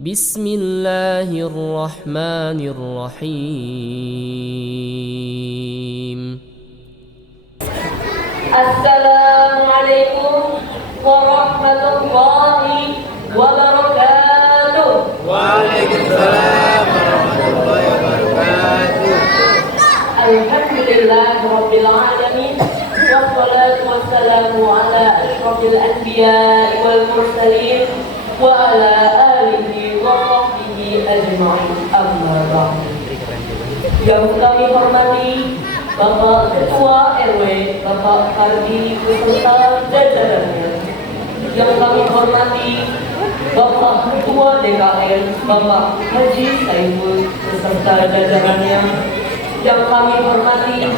Bismillahirrahmanirrahim. Assalamualaikum warahmatullahi wabarakatuh. Waalaikumsalam warahmatullahi wabarakatuh. Alhamdulillahi rabbil alamin. Wassalatu wassalamu ala asyrafil anbiya'i wal mursalin wa ala alihi wa sahbihi ajma'in. Amma ba'd. Yang kami hormati Bapak Ketua RW, Bapak Kardi beserta jajarannya. Yang kami hormati Bapak Ketua DKM, Bapak Haji Saiful beserta jajarannya. Yang kami hormati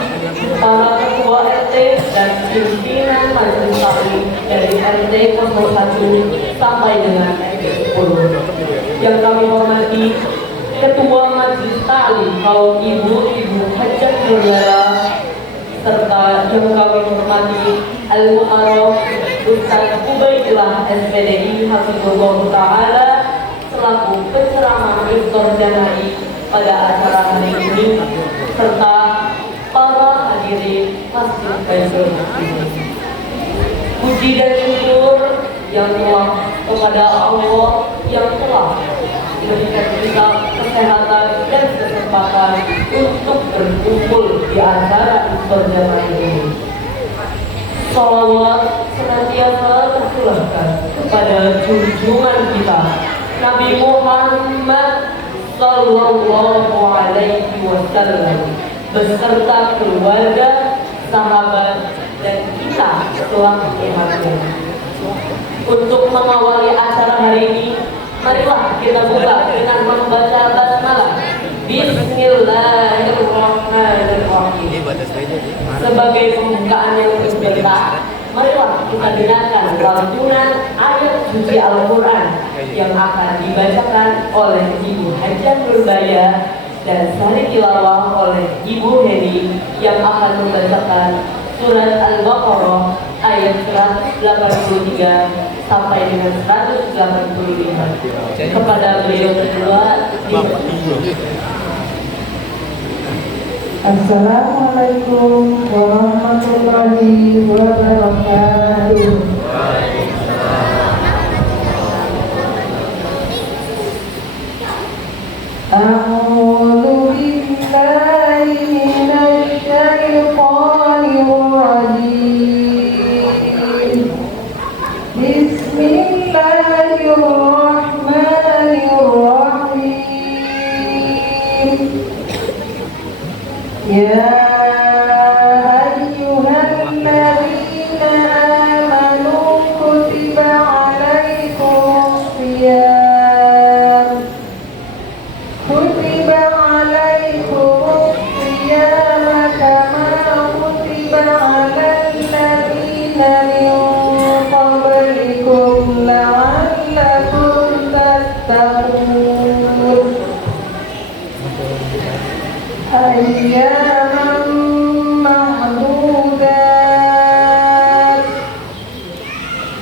para Ketua RT dan pimpinan Majelis Taklim dari RT 01 sampai dengan RT 10. Yang kami hormati Ketua Majelis Taklim kaum ibu-ibu hajat negara, serta yang kami hormati Al-Muharram Ustaz Ubaidillah SPDI Hafizullah Ta'ala selaku penceramah Iftar Janai pada acara hari ini, serta para hadirin Masjid Baitul Muslimin. Puji dan syukur yang telah kepada Allah yang telah memberikan kita kesehatan dan kesempatan untuk berkumpul di acara Iftar Janai ini. Salawat senantiasa tercurahkan kepada junjungan kita Nabi Muhammad Sallallahu Alaihi Wasallam beserta keluarga, sahabat, dan kita setelah melihatnya. Untuk mengawali acara hari ini, marilah kita buka dengan membaca basmalah. Bismillahirrahmanirrahim. Sebagai pembukaan yang berbeda, marilah kita dengarkan lantunan ayat suci Al-Quran yang akan dibacakan oleh Ibu Hajah Nurbaya dan sari tilawah oleh Ibu Heni yang akan membacakan surat Al-Baqarah ayat 183 sampai dengan 185. Kepada beliau berdua. Assalamualaikum warahmatullahi wabarakatuh. A'udzu billahi minasy syaithanir rajim. Bismillahirrahmanirrahim. Ya ayyuhalladzina amanu kutiba alaikumus shiyam kama kutiba alal ladzina min qablikum la'allakum tattaqun. Ayyaman ma'dudat.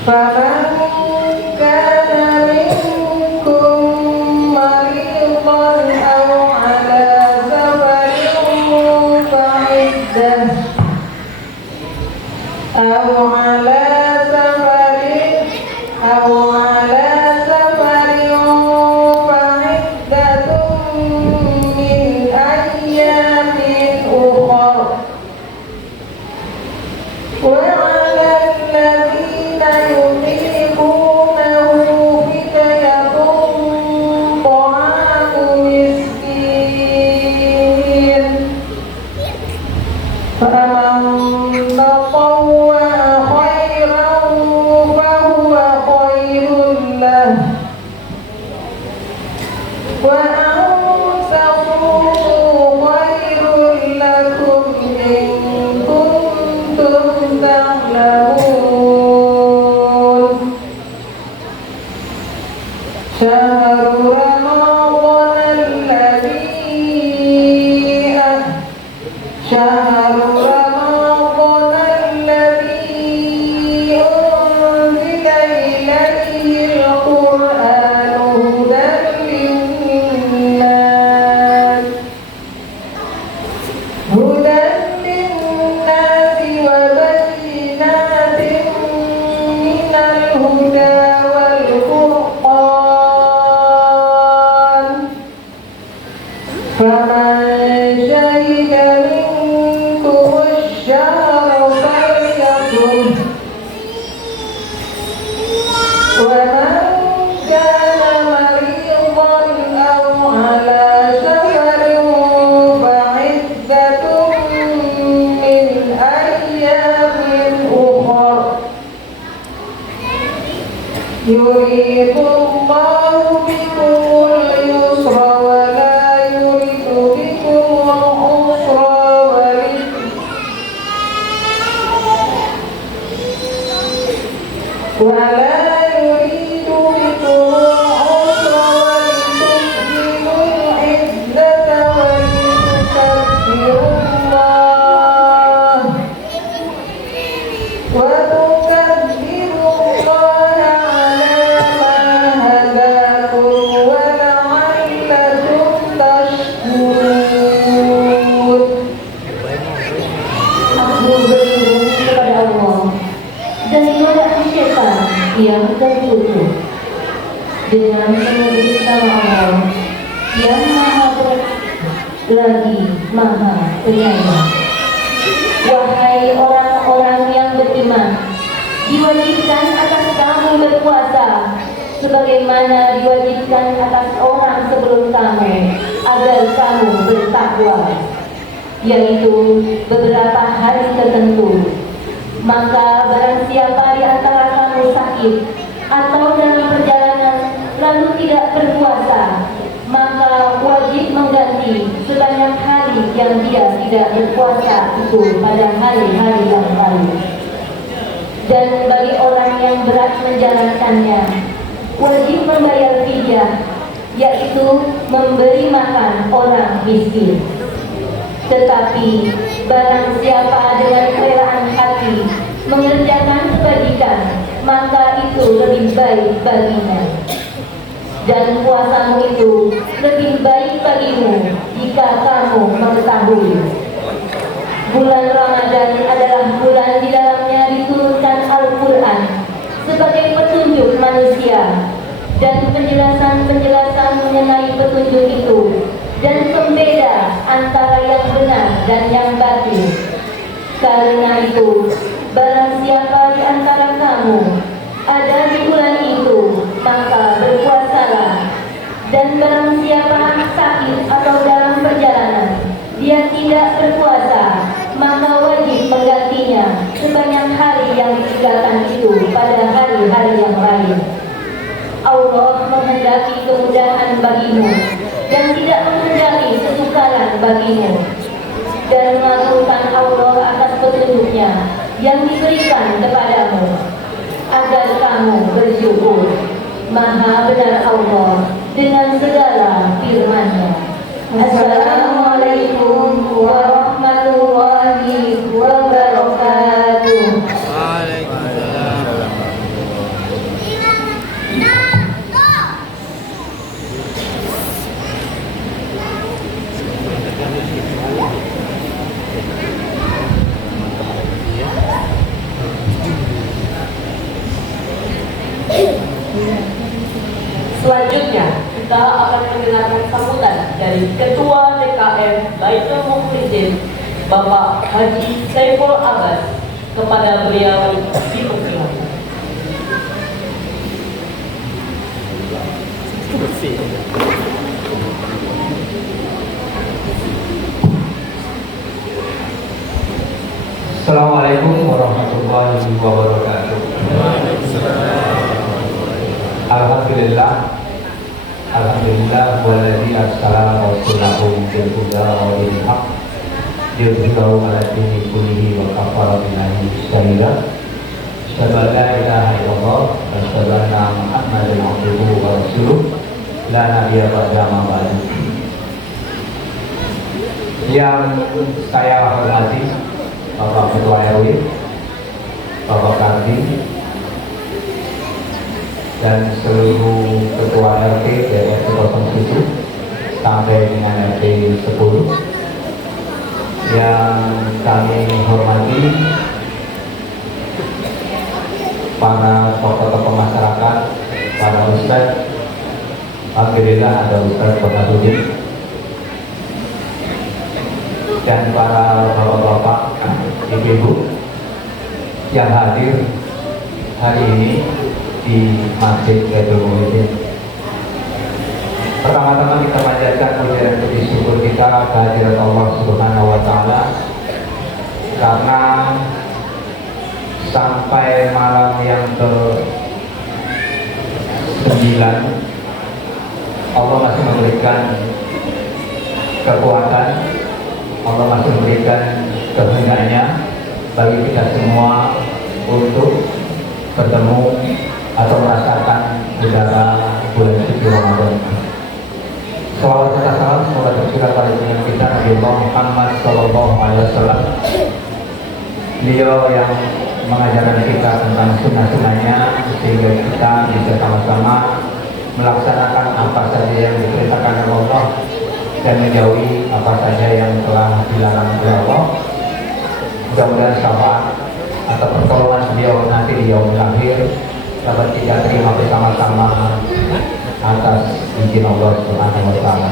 Faman kana minkum maridan aw ala safarin fa'iddah min ayyamin ukhra. Wa 'alal ladzina yutiqunahu fidyatun ta'amu miskin. Faman tatawwa'a khairan fahuwa khairun lahu wa anfaqu khairun lakum in kuntum ta'lamun. Syahrul Ramadan alladzi unzila ilayhi al-Qur'anu hudan يريد الله بكم اليسر ولا يريد بكم العسر ولا يريد بكم العسر ولتكملوا العدة ولتكبروا الله على ما هداكم ولعلكم تشكرون. Aku berlindung kepada Allah dari godaan syaitan yang tertutup dengan menyebut nama Allah yang maha lagi maha penyayang. Wahai orang-orang yang beriman, diwajibkan atas kamu berpuasa sebagaimana diwajibkan atas orang sebelum kamu agar kamu bertakwa, yaitu beberapa hari tertentu. Maka barang siapa di antara kamu sakit atau dalam perjalanan lalu tidak berpuasa, maka wajib mengganti sebanyak hari yang dia tidak berpuasa itu pada hari-hari yang lalu. Dan bagi orang yang berat menjalankannya, wajib membayar fidyah, yaitu memberi makan orang miskin. Tetapi barang siapa dengan kerelaan hati mengerjakan kebajikan, maka itu lebih baik baginya. Dan puasamu itu lebih baik bagimu jika kamu mengetahui. Bulan Ramadan adalah bulan di dalamnya diturunkan Al-Quran sebagai petunjuk manusia dan penjelasan-penjelasan mengenai petunjuk itu dan pembeda antara yang benar dan yang batil. Karena itu, barang siapa di antara kamu ada di bulan itu, maka berpuasalah. Dan barang siapa sakit atau dalam perjalanan, dia tidak berpuasa, maka wajib menggantinya sebanyak hari yang ditinggalkan itu pada hari-hari yang lain. Allah menghendaki kemudahan bagimu dan tidak menghendaki kesukaran bagimu, dan mengagungkan Allah atas petunjuknya yang diberikan kepadamu agar kamu bersyukur. Maha benar Allah dengan segala firman-Nya. Assalamualaikum warahmatullahi wabarakatuh. Selanjutnya, kita akan mendengarkan sambutan dari Ketua DKM Baitul Mukhlisin, Bapak Haji Saiful Abbas. Kepada beliau dipersilakan. Assalamualaikum warahmatullahi wabarakatuh. Alhamdulillah walladzi arsala rasulahu bil huda wa dinil haqq liyudhhirahu 'ala dini kullihi wa kafara billahi shahida. Asyhadu an la ilaha illallah wa asyhadu anna Muhammadan abduhu wa rasuluh la nabiyya ba'da ma ba'du. Yang saya hormati Bapak Ketua RW, Bapak Kardi, dan seluruh ketua RT dari RT 07 sampai dengan RT 10 yang kami hormati, para tokoh-tokoh masyarakat, para ustadz. Alhamdulillah ada Ustadz Komarudin dan para bapak-bapak, ibu-ibu yang hadir hari ini di Masjid Baitul Mukhlisin. Pertama-tama kita panjatkan puji dan puji syukur kita kehadirat Allah Subhanahu wa Ta'ala, karena sampai malam yang Allah masih memberikan kekuatan, Allah masih memberikan kehendaknya bagi kita semua untuk bertemu atau merasakan udara bulan suci Ramadan. Salawat serta salam semoga tercurah pada junjungan kita Nabi Muhammad SAW. Beliau yang mengajarkan kita tentang sunnah-sunnahnya sehingga kita bisa sama-sama melaksanakan apa saja yang diperintahkan oleh Allah dan menjauhi apa saja yang telah dilarang oleh Allah. Mudah-mudahan syafaat atau pertolongan beliau nanti di yaumul akhir dapat kita terima bersama-sama atas izin Allah Subhanahu wa taala.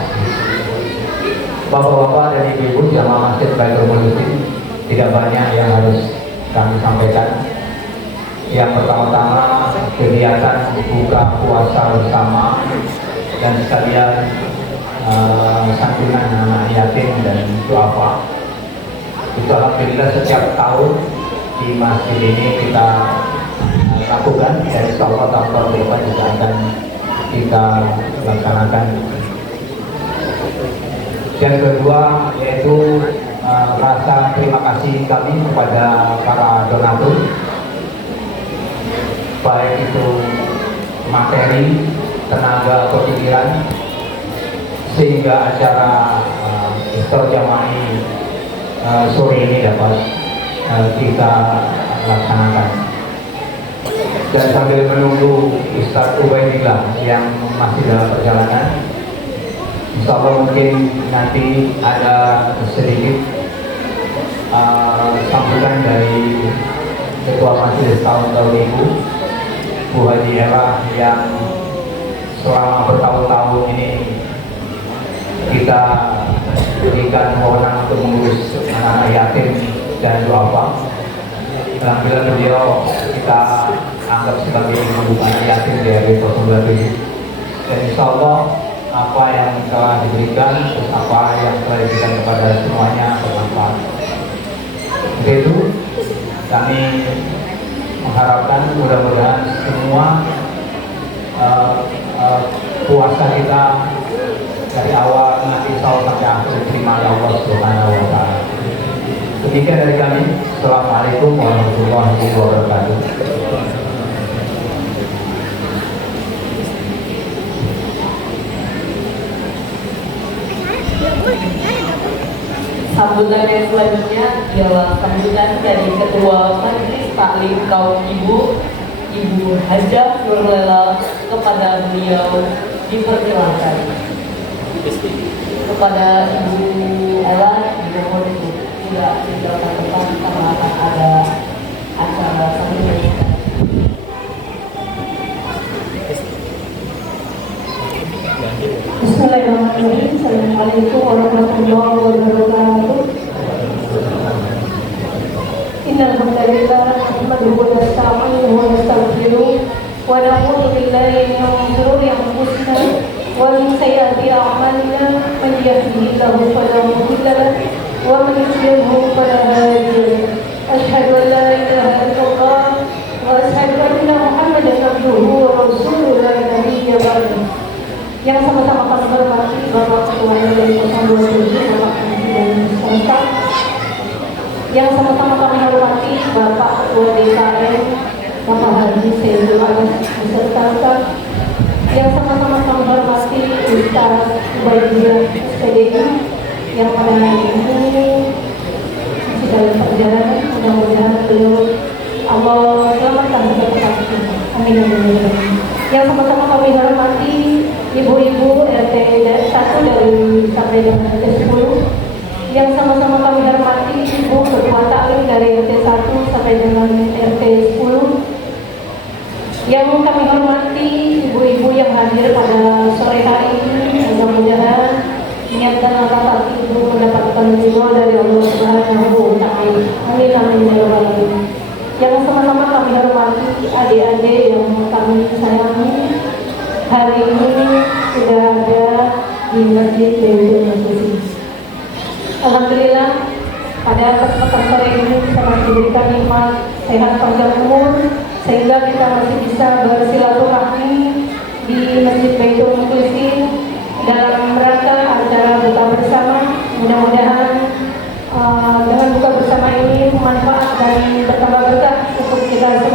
Bapak-bapak dan ibu-ibu jamaah Masjid Baitul Muslimin, tidak banyak yang harus kami sampaikan. Yang pertama-tama kegiatan buka puasa bersama dan sekalian santunan anak yatim dan duafa. Itu alhamdulillah setiap tahun di masjid ini kita lakukan dan insya Allah tahun depan juga akan kita laksanakan. Yang kedua yaitu rasa terima kasih kami kepada para donatur, baik itu materi, tenaga, atau pikiran, sehingga acara iftar jama'i sore ini dapat kita laksanakan. Dan sambil menunggu Ustaz Ubaidillah yang masih dalam perjalanan, insya Allah mungkin nanti ada sedikit sambutan dari Ketua Majelis tahun Ibu Bu Haji Ella yang selama bertahun-tahun ini kita berikan wewenang untuk mengurus anak-anak yatim dan duafa. Alhamdulillah beliau kita anggap sebagai ibu anak yatim dari RW 07. Dan insya Allah apa yang telah diberikan, terus apa yang telah diberikan kepada semuanya bermanfaat. Untuk itu kami mengharapkan mudah-mudahan semua puasa kita dari awal nanti sampai akhir diterima oleh Allah Subhanahu wa taala. Demikian dari kami. Assalamualaikum warahmatullahi wabarakatuh. Sambutan yang selanjutnya ialah sambutan dari Ketua Majelis Taklim Kaum Ibu, Ibu Hajah Nurlela. Kepada beliau dipersilakan. Kepada Ibu Ella dimohon untuk tidak tinggalkan tempat karena akan ada acara sambutan. Bismillahirrahmanirrahim. Assalamualaikum warahmatullahi wabarakatuh. Innal hamdalillah nahmaduhu wa nasta'inuhu wa nastaghfiruh wa na'udzu billahi min shururi anfusina wa min sayyiati a'malina. Man yahdihillahu fala mudilla lahu wa man yudlilhu fala hadiya lahu. Asyhadu an la ilaha illallah wa asyhadu anna Muhammadan abduhu wa rasuluhu la nabiyya ba'dahu. Yang sama-sama kami hormati Bapak Ketua RW 07 Bapak Haji dan Ustaz. Yang sama-sama kami hormati Bapak Ketua DKM Bapak Haji Sayyidul Awas beserta staff. Yang sama-sama kami hormati Ustaz Ubaidillah SPDI yang pada hari ini masih dalam perjalanan. Mudah-mudahan beliau Allah selamatkan kita bersama. Amin amin. Yang sama-sama kami hormati ibu-ibu RT 1 dari sampai dengan RT 10. Yang sama-sama kami hormati ibu ketua taklim dari RT 1 sampai dengan RT 10. Yang kami hormati ibu-ibu yang hadir pada sore hari ini, mudah-mudahan niat dan rasa ibu mendapatkan ridho dari Allah Subhanahu wa taala. Amin amin ya rabbal alamin. Yang sama-sama kami hormati adik-adik yang kami sayangi, hari ini sudah ada di Masjid Baitul Muslimin. Alhamdulillah pada kesempatan sore ini kita masih diberikan nikmat sehat panjang umur sehingga kita masih bisa bersilaturahmi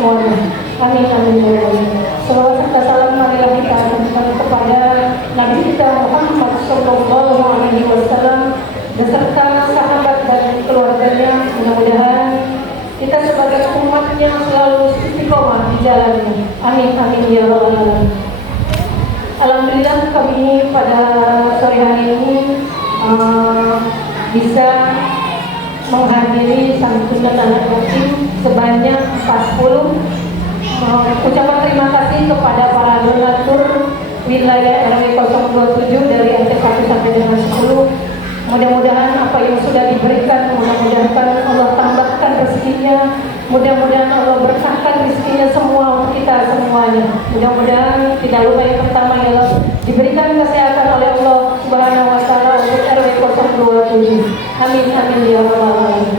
semuanya. Amin amin ya Allah. Salawat serta salam marilah kita aturkan kepada Nabi kita Muhammad Sallallahu Alaihi Wasallam beserta sahabat dan keluarganya. Mudah-mudahan kita sebagai umatnya selalu istiqomah di jalannya. Amin amin ya rabbal alamin. Alhamdulillah kami pada sore hari ini bisa menghadiri santunan anak yatim sebanyak 40. Ucapan terima kasih kepada para donatur wilayah RW 027 dari RT 1 sampai dengan 10. Mudah-mudahan apa yang sudah diberikan, mudah-mudahan Allah tambahkan rezekinya, mudah-mudahan Allah berkahkan rezekinya semua untuk kita semuanya. Mudah-mudahan tidak lupa yang pertama ialah diberikan kesehatan oleh Allah Subhanahu wa taala untuk RW 027. Amin amin ya rabbal alamin.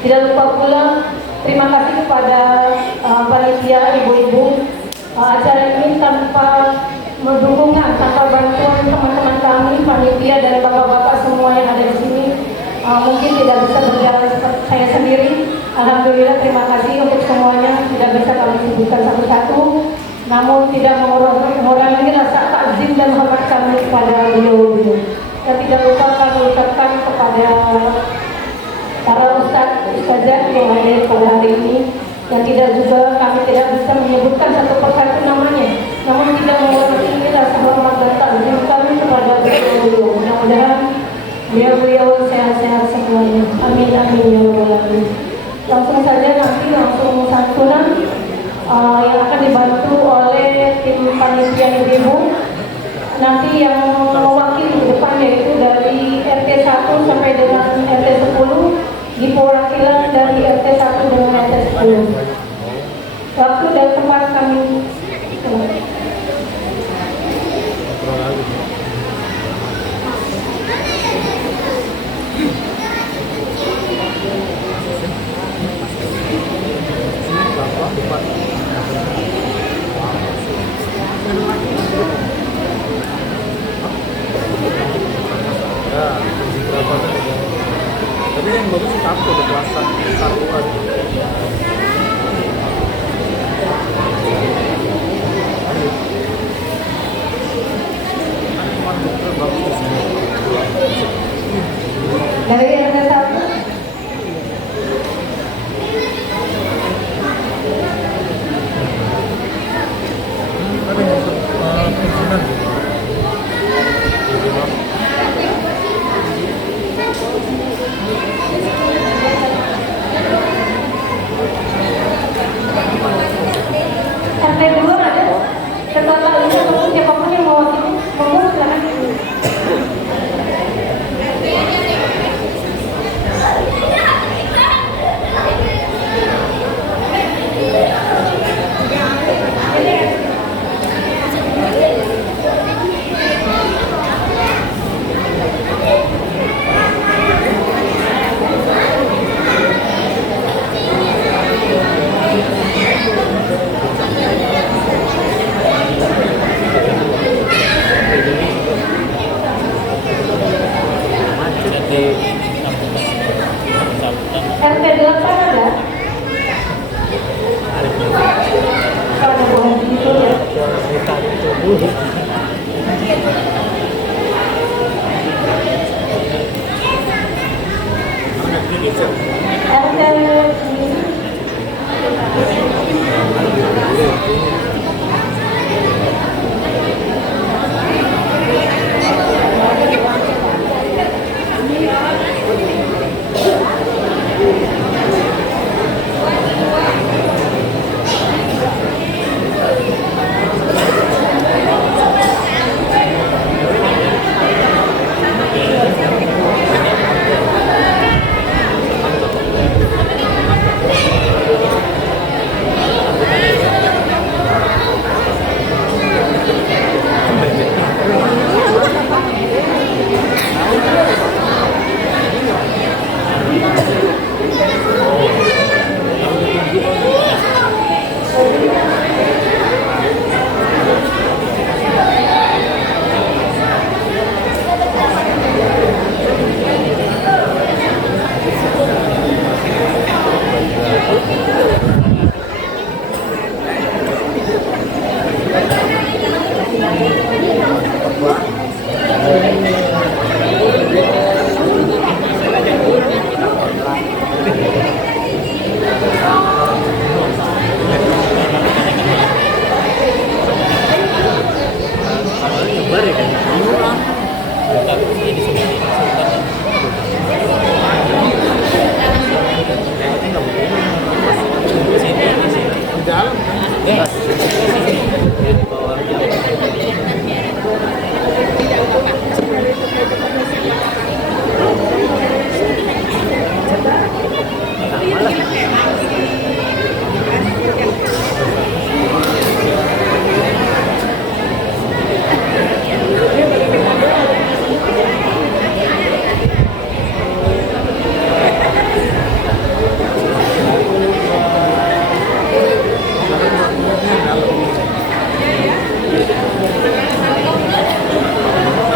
Tidak lupa pula terima kasih kepada panitia ibu-ibu. Acara ini tanpa dukungan, tanpa bantuan teman-teman kami, panitia dan bapak-bapak semua yang ada di sini, mungkin tidak bisa berjalan seperti saya sendiri. Alhamdulillah terima kasih untuk semuanya. Tidak bisa kami sebutkan satu-satu, namun tidak mengurangi rasa takzim dan hormat kami kepada beliau-beliau. Dan tidak lupa kami ucapkan kepada para ustazah yang hadir pada hari ini, yang kami tidak bisa menyebutkan satu persatu namanya, namun tidak mengurangi rasa hormat dan takzim kami kepada beliau-beliau. Mudah-mudahan beliau-beliau sehat-sehat semuanya. Amin amin ya rabbal alamin. Langsung saja nanti langsung santunan yang akan dibantu oleh tim panitia ibu. Nanti yang mewakili di depan yaitu dari RT 1 sampai dengan RT 10, di perwakilan dari RT 1 dengan RT 10. Waktu dan tempat kami tapi yang bagus sih satu udah kelas satuan. dari RT 1. Ada yang pensiunan. RT 2 ada. Setelah itu siapapun yang mewakili, monggo silakan.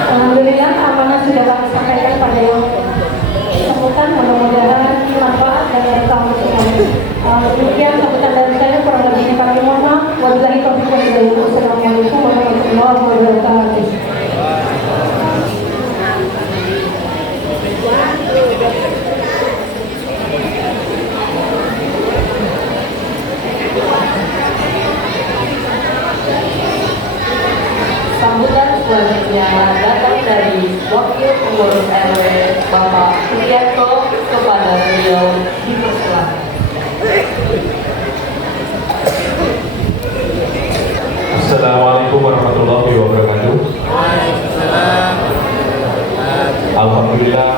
Alhamdulillah amanah sudah kami sampaikan pada yang bersangkutan, mudah-mudahan manfaat dan berkah semuanya. Demikian sambutan dari saya, kurang lebihnya kami mohon maaf. Wabillahi taufiq wal hidayah. Wassalamualaikum warahmatullahi wabarakatuh. Sambutan selanjutnya datang dari Wakil Pengurus RW Bapak Sugiarto, kepada beliau dipersilakan. Assalamualaikum warahmatullahi wabarakatuh. Alhamdulillah.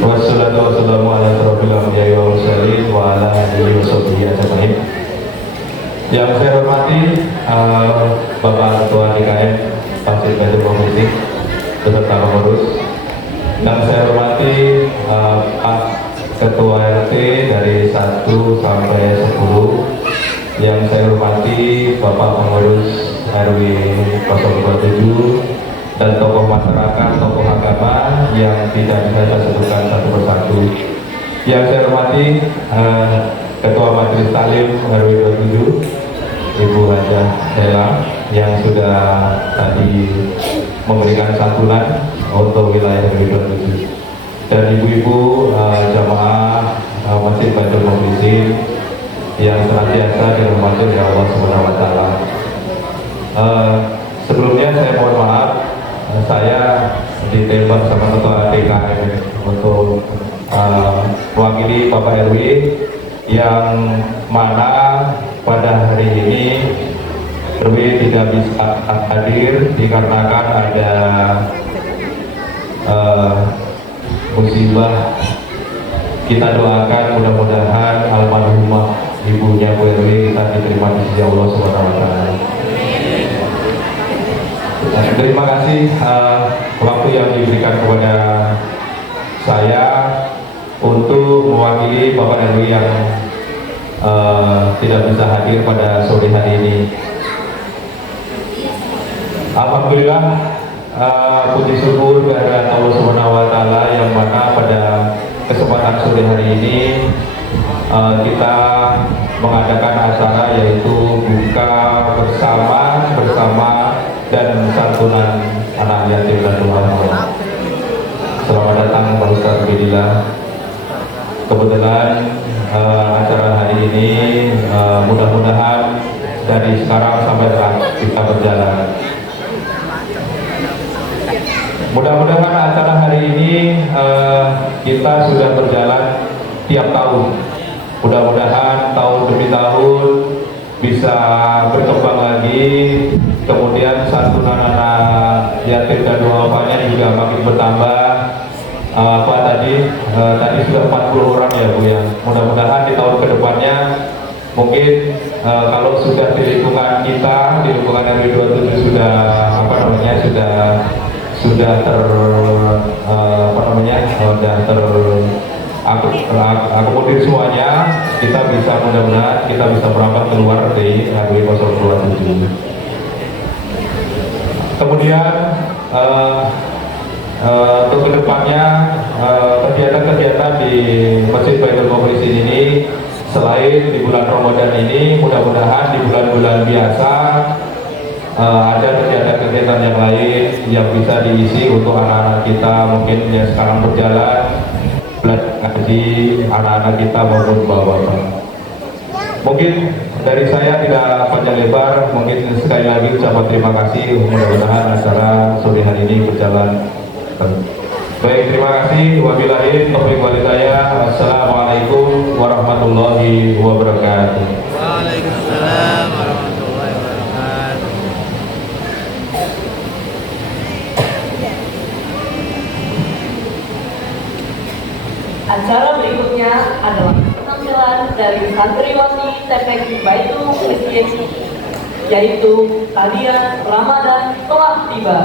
Wassalatu wassalamu ala asyrofil anbiya'i wal mursalin wa ala alihi washabbihi ajmain. Yang saya hormati Bapak Ketua DKM Masjid Baitul Mukminin beserta pengurus. Yang saya hormati Pak Ketua RT dari 1 sampai 10. Yang saya hormati Bapak Pengurus RW 027 dan tokoh masyarakat, tokoh agama yang tidak bisa saya sebutkan satu persatu. Yang saya hormati Ketua Majelis Taklim RW 27 Ibu Hajah Ella yang sudah tadi memberikan santunan untuk wilayah RW 27, dan ibu-ibu jamaah Masjid Baitul Mukminin yang senantiasa dirahmati oleh Allah Subhanahu wa taala. Sebelumnya saya mohon maaf, saya ditembak sama ketua DKM untuk mewakili Bapak RW yang mana pada hari ini RW tidak bisa hadir dikarenakan ada musibah. Kita doakan mudah-mudahan almarhumah ibunya Bu RW kita diterima di sisi Allah Subhanahu wa taala. Terima kasih waktu yang diberikan kepada saya untuk mewakili Bapak RW yang tidak bisa hadir pada sore hari ini. Alhamdulillah, puji syukur kehadirat Allah Subhanahu wa taala yang mana pada kesempatan sore hari ini kita mengadakan acara yaitu buka bersama dan santunan anak yatim dan duafa. Selamat datang Pak Ustaz Bidillah. Kebetulan acara hari ini mudah-mudahan dari sekarang sampai kita berjalan. Mudah-mudahan acara hari ini kita sudah berjalan tiap tahun. Mudah-mudahan tahun demi tahun bisa berkembang lagi. Kemudian santunan anak yatim dan duafanya juga makin bertambah. Pak tadi sudah 40 orang ya Bu ya. Mudah-mudahan di tahun kedepannya mungkin kalau sudah di lingkungan kita, di lingkungan RW 27 sudah terakomodir semuanya, kita bisa mudah-mudahan kita bisa berangkat keluar dari RW 027. Kemudian untuk kedepannya kegiatan-kegiatan di Masjid Baitul Mukminin ini selain di bulan Ramadan ini, mudah-mudahan di bulan-bulan biasa ada kegiatan-kegiatan yang lain yang bisa diisi untuk anak-anak kita mungkin yang sekarang berjalan belajar ngaji, anak-anak kita maupun bapak-bapak. Mungkin dari saya tidak panjang lebar, mungkin sekali lagi ucapan terima kasih. Mudah-mudahan acara sore hari ini berjalan. Baik, terima kasih. Wabillahi taufiq wal hidayah. Wassalamualaikum warahmatullahi wabarakatuh. berikutnya adalah penampilan dari santriwati TPQ Baitul Muslimin, yaitu tarian Ramadan telah tiba.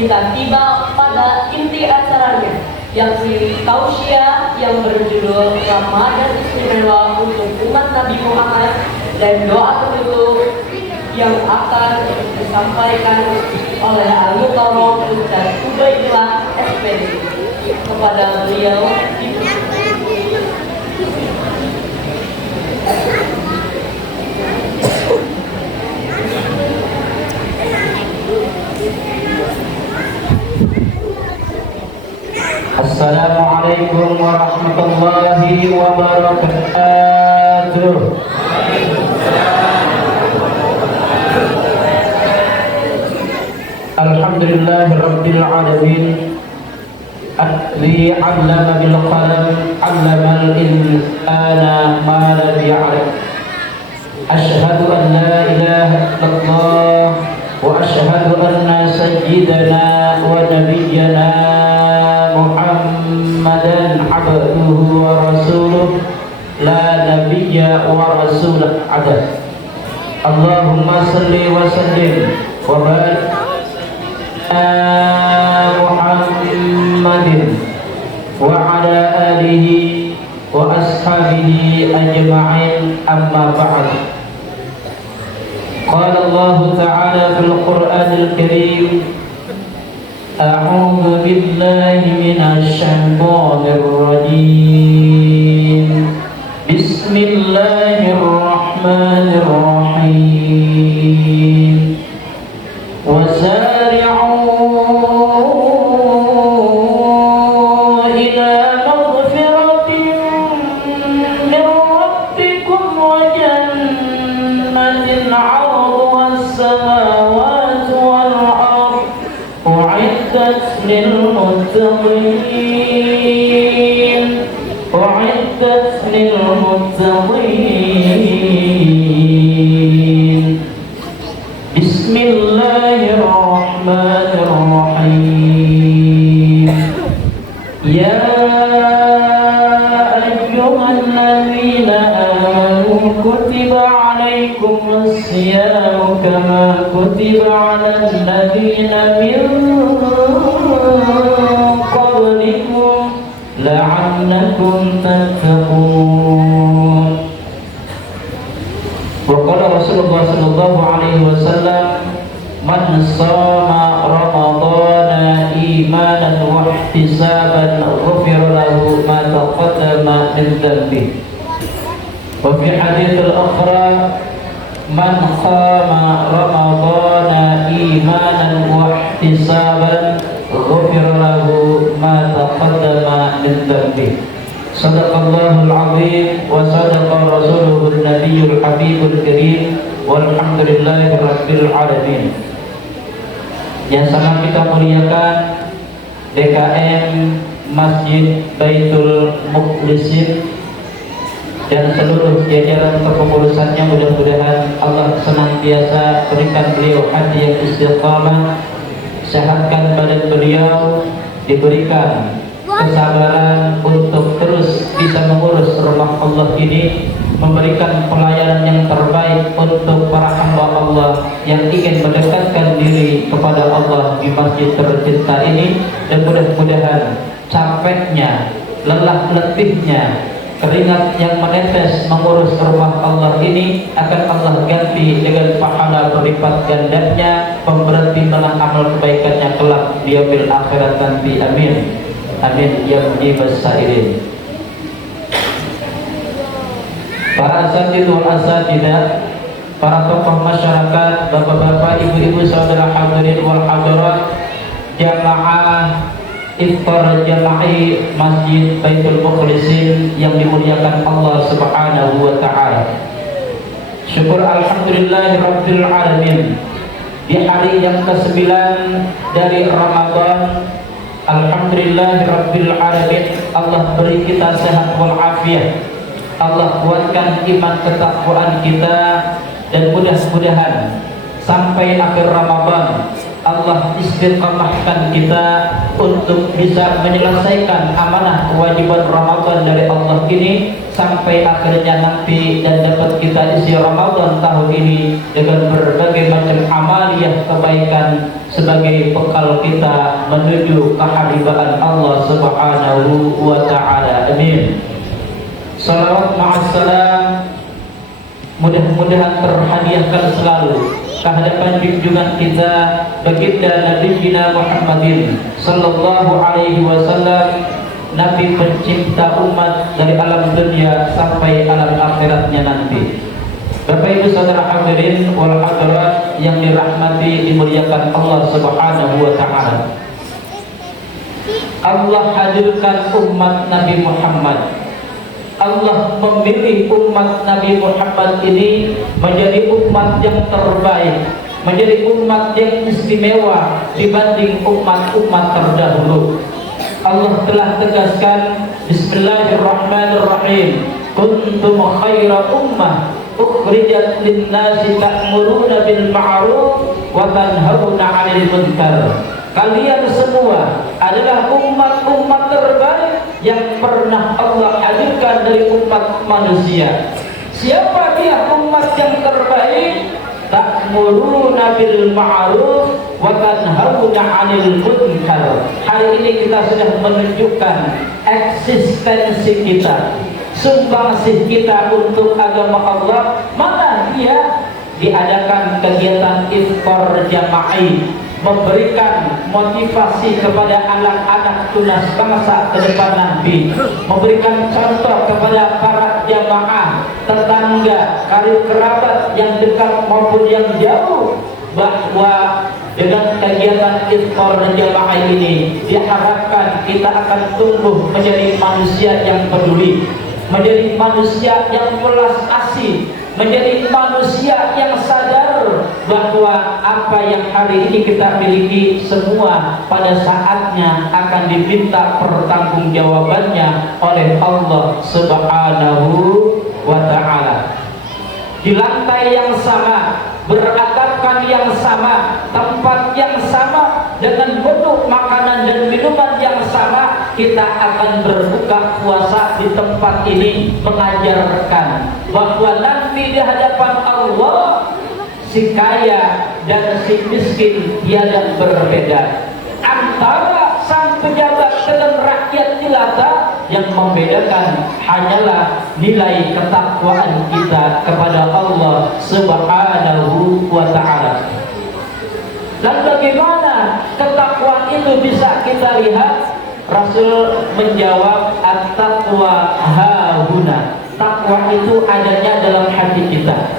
Kita tiba pada inti acaranya, yakni tausiah yang berjudul Ramadan Istimewa untuk umat Nabi Muhammad dan doa penutup yang akan disampaikan oleh Al-Mukarram Ustaz Ubaidillah SPD. Kepada beliau Assalamualaikum warahmatullahi wabarakatuh. Alhamdulillahi rabbil alamin. Alladzi 'allama bil qalam 'allamal insana ma lam ya'lam. Asyhadu an la ilaha illallah wa asyhadu anna sayyidana wa nabiyyana Muhammadan abduhu wa rasuluh la nabiyya wa rasulah ada. Allahumma salli wa sallim wa barik Muhammadin wa ala alihi wa ashabihi ajma'in, amma ba'd. Qala Allah ta'ala fil Qur'anil Karim أعوذ بالله من الشيطان الرجيم بسم الله الرحمن الرحيم وسارعوا إلى مغفرة من ربكم وجنة عرضها السماوات والأرض أعدت للمتقين بسم الله الرحمن الرحيم يا أيها الذين آمنوا كتب عليكم الصيام كما كتب على الذين من قبلكم لعلكم تتقون وقال رسول الله صلى الله عليه وسلم من صام رمضان إيمانا واحتسابا غفر له ما تقدم من ذنبه وفي حديث الأخرى من قام رمضان إيمانا واحتسابا غفر له ما تقدم من ذنبه صدق الله العظيم وصدق رسوله النبي الحبيب الكريم والحمد لله رب العالمين. Yang sangat kita muliakan DKM Masjid Baitul Mukhlisin dan seluruh jajaran kepengurusannya, mudah-mudahan Allah senantiasa berikan beliau hati yang istiqamah, sehatkan badan beliau, diberikan kesabaran untuk terus bisa mengurus rumah Allah ini, memberikan pelayanan yang terbaik untuk para hamba Allah yang ingin mendekatkan diri kepada Allah di masjid tercinta ini, dan mudah-mudahan capeknya, lelah letihnya, keringat yang menetes mengurus rumah Allah ini akan Allah ganti dengan pahala berlipat gandanya, pemberhenti dengan amal kebaikannya kelak di yaumil akhirat nanti. Amin. Amin ya mujibas sa'irin. Para asatidz wal asatidah, para tokoh masyarakat, bapak-bapak, ibu-ibu, saudara hadirin wal hadirat, jamaah iftar jama'i Masjid Baitul Mukhlisin yang dimuliakan Allah Subhanahu wa taala. Syukur alhamdulillah rabbil alamin. Di hari yang ke-9 dari Ramadan, alhamdulillah rabbil alamin, Allah beri kita sehat wal afiat. Allah kuatkan iman ketakwaan kita, dan mudah-mudahan sampai akhir Ramadan Allah istiqamahkan kita untuk bisa menyelesaikan amanah kewajiban Ramadan dari Allah ini sampai akhirnya nanti, dan dapat kita isi Ramadan tahun ini dengan berbagai macam amaliyah kebaikan sebagai bekal kita menuju kehadiran Allah Subhanahu wa taala. Amin. Salawat ma'assalam mudah-mudahan terhadiahkan selalu kehadapan junjungan kita baginda Nabi kita Muhammadin sallallahu alaihi wasallam, Nabi pencipta umat dari alam dunia sampai alam akhiratnya nanti. Bapak Ibu saudara hadirin wal hadirat yang dirahmati dimuliakan Allah Subhanahu wa taala. Allah hadirkan umat Nabi Muhammad. Allah memilih umat Nabi Muhammad ini menjadi umat yang terbaik, menjadi umat yang istimewa dibanding umat-umat terdahulu. Allah telah tegaskan, Bismillahirrahmanirrahim, kuntum khaira ummah ukhrijat lin-nasi ta'muruna bil ma'ruf wa tanhauna 'anil munkar. Kalian semua adalah umat-umat terbaik yang pernah Allah hadirkan dari umat manusia. Siapa dia umat yang terbaik? Ta'muruna bil ma'ruf wa tanhauna 'anil munkar. Hari ini kita sudah menunjukkan eksistensi kita, sumbangsih kita untuk agama Allah. Mana dia? Diadakan kegiatan iftar jama'i memberikan motivasi kepada anak-anak tunas bangsa ke depan nanti, memberikan contoh kepada para jamaah, tetangga, karib kerabat yang dekat maupun yang jauh, bahwa dengan kegiatan iftar dan jamaah ini diharapkan kita akan tumbuh menjadi manusia yang peduli, menjadi manusia yang welas asih, menjadi manusia yang sadar bahwa apa yang hari ini kita miliki semua pada saatnya akan diminta pertanggungjawabannya oleh Allah Subhanahu wa ta'ala. Di lantai yang sama, beratapkan yang sama, tempat yang sama, dengan bentuk makanan dan minuman yang sama, kita akan berbuka puasa di tempat ini, mengajarkan bahwa nanti di hadapan Allah si kaya dan si miskin tiada berbeda. Antara sang pejabat dengan rakyat jelata, yang membedakan hanyalah nilai ketakwaan kita kepada Allah Subhanahu wa ta'ala. Dan bagaimana ketakwaan itu bisa kita lihat? Rasul menjawab, at-taqwa hahuna. Takwa itu adanya dalam hati kita.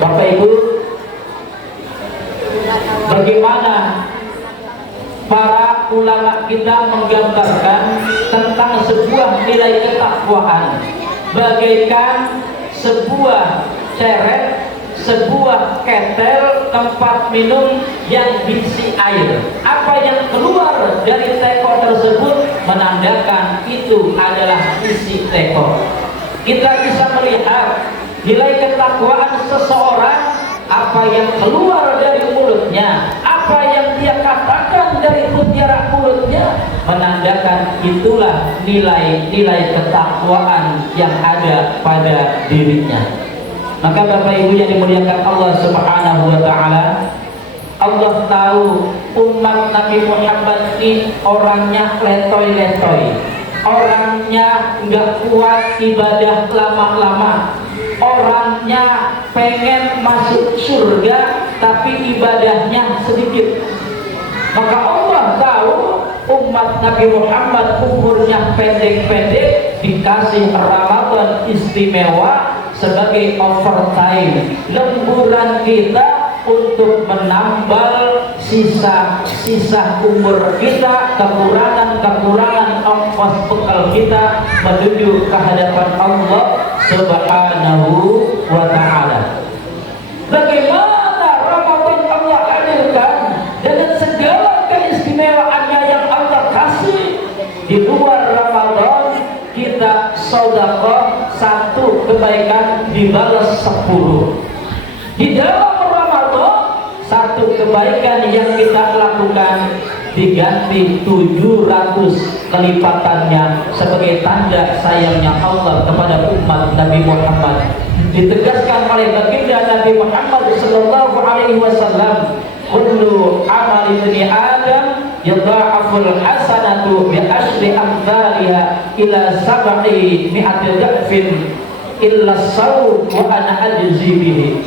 Bapak Ibu, bagaimana para ulama kita menggambarkan tentang sebuah nilai ketakwaan bagaikan sebuah ceret, sebuah ketel tempat minum yang diisi air. Apa yang keluar dari teko tersebut menandakan itu adalah isi teko. Kita bisa melihat nilai ketakwaan seseorang, apa yang keluar dari mulutnya, apa yang dia katakan dari mutiara mulutnya, menandakan itulah nilai-nilai ketakwaan yang ada pada dirinya. Maka Bapak Ibu yang dimuliakan Allah Subhanahu wa ta'ala, Allah tahu umat Nabi Muhammad ini orangnya letoy-letoy, orangnya nggak kuat ibadah lama-lama, orangnya pengen masuk surga tapi ibadahnya sedikit. Maka Allah tahu umat Nabi Muhammad umurnya pendek-pendek, dikasih Ramadan istimewa sebagai overtime, lemburan kita untuk menambal sisa-sisa umur kita, kekurangan-kekurangan ongkos bekal kita menuju ke hadapan Allah Subhanahu wa ta'ala. Bagaimana Ramadan Allah hadirkan dengan segala keistimewaannya yang Allah kasih? Di luar Ramadan kita sedekah, satu kebaikan dibalas 10. Di dalam Ramadan satu kebaikan yang kita lakukan diganti 700 kelipatannya sebagai tanda sayangnya Allah kepada umat Nabi Muhammad. Ditegaskan oleh baginda Nabi Muhammad sallallahu alaihi wasallam, kullu amali ibni Adam yudha'aful hasanatu bi asyri amthaliha ila 700 dha'fin illa as-sawm wa ana ajzi bihi.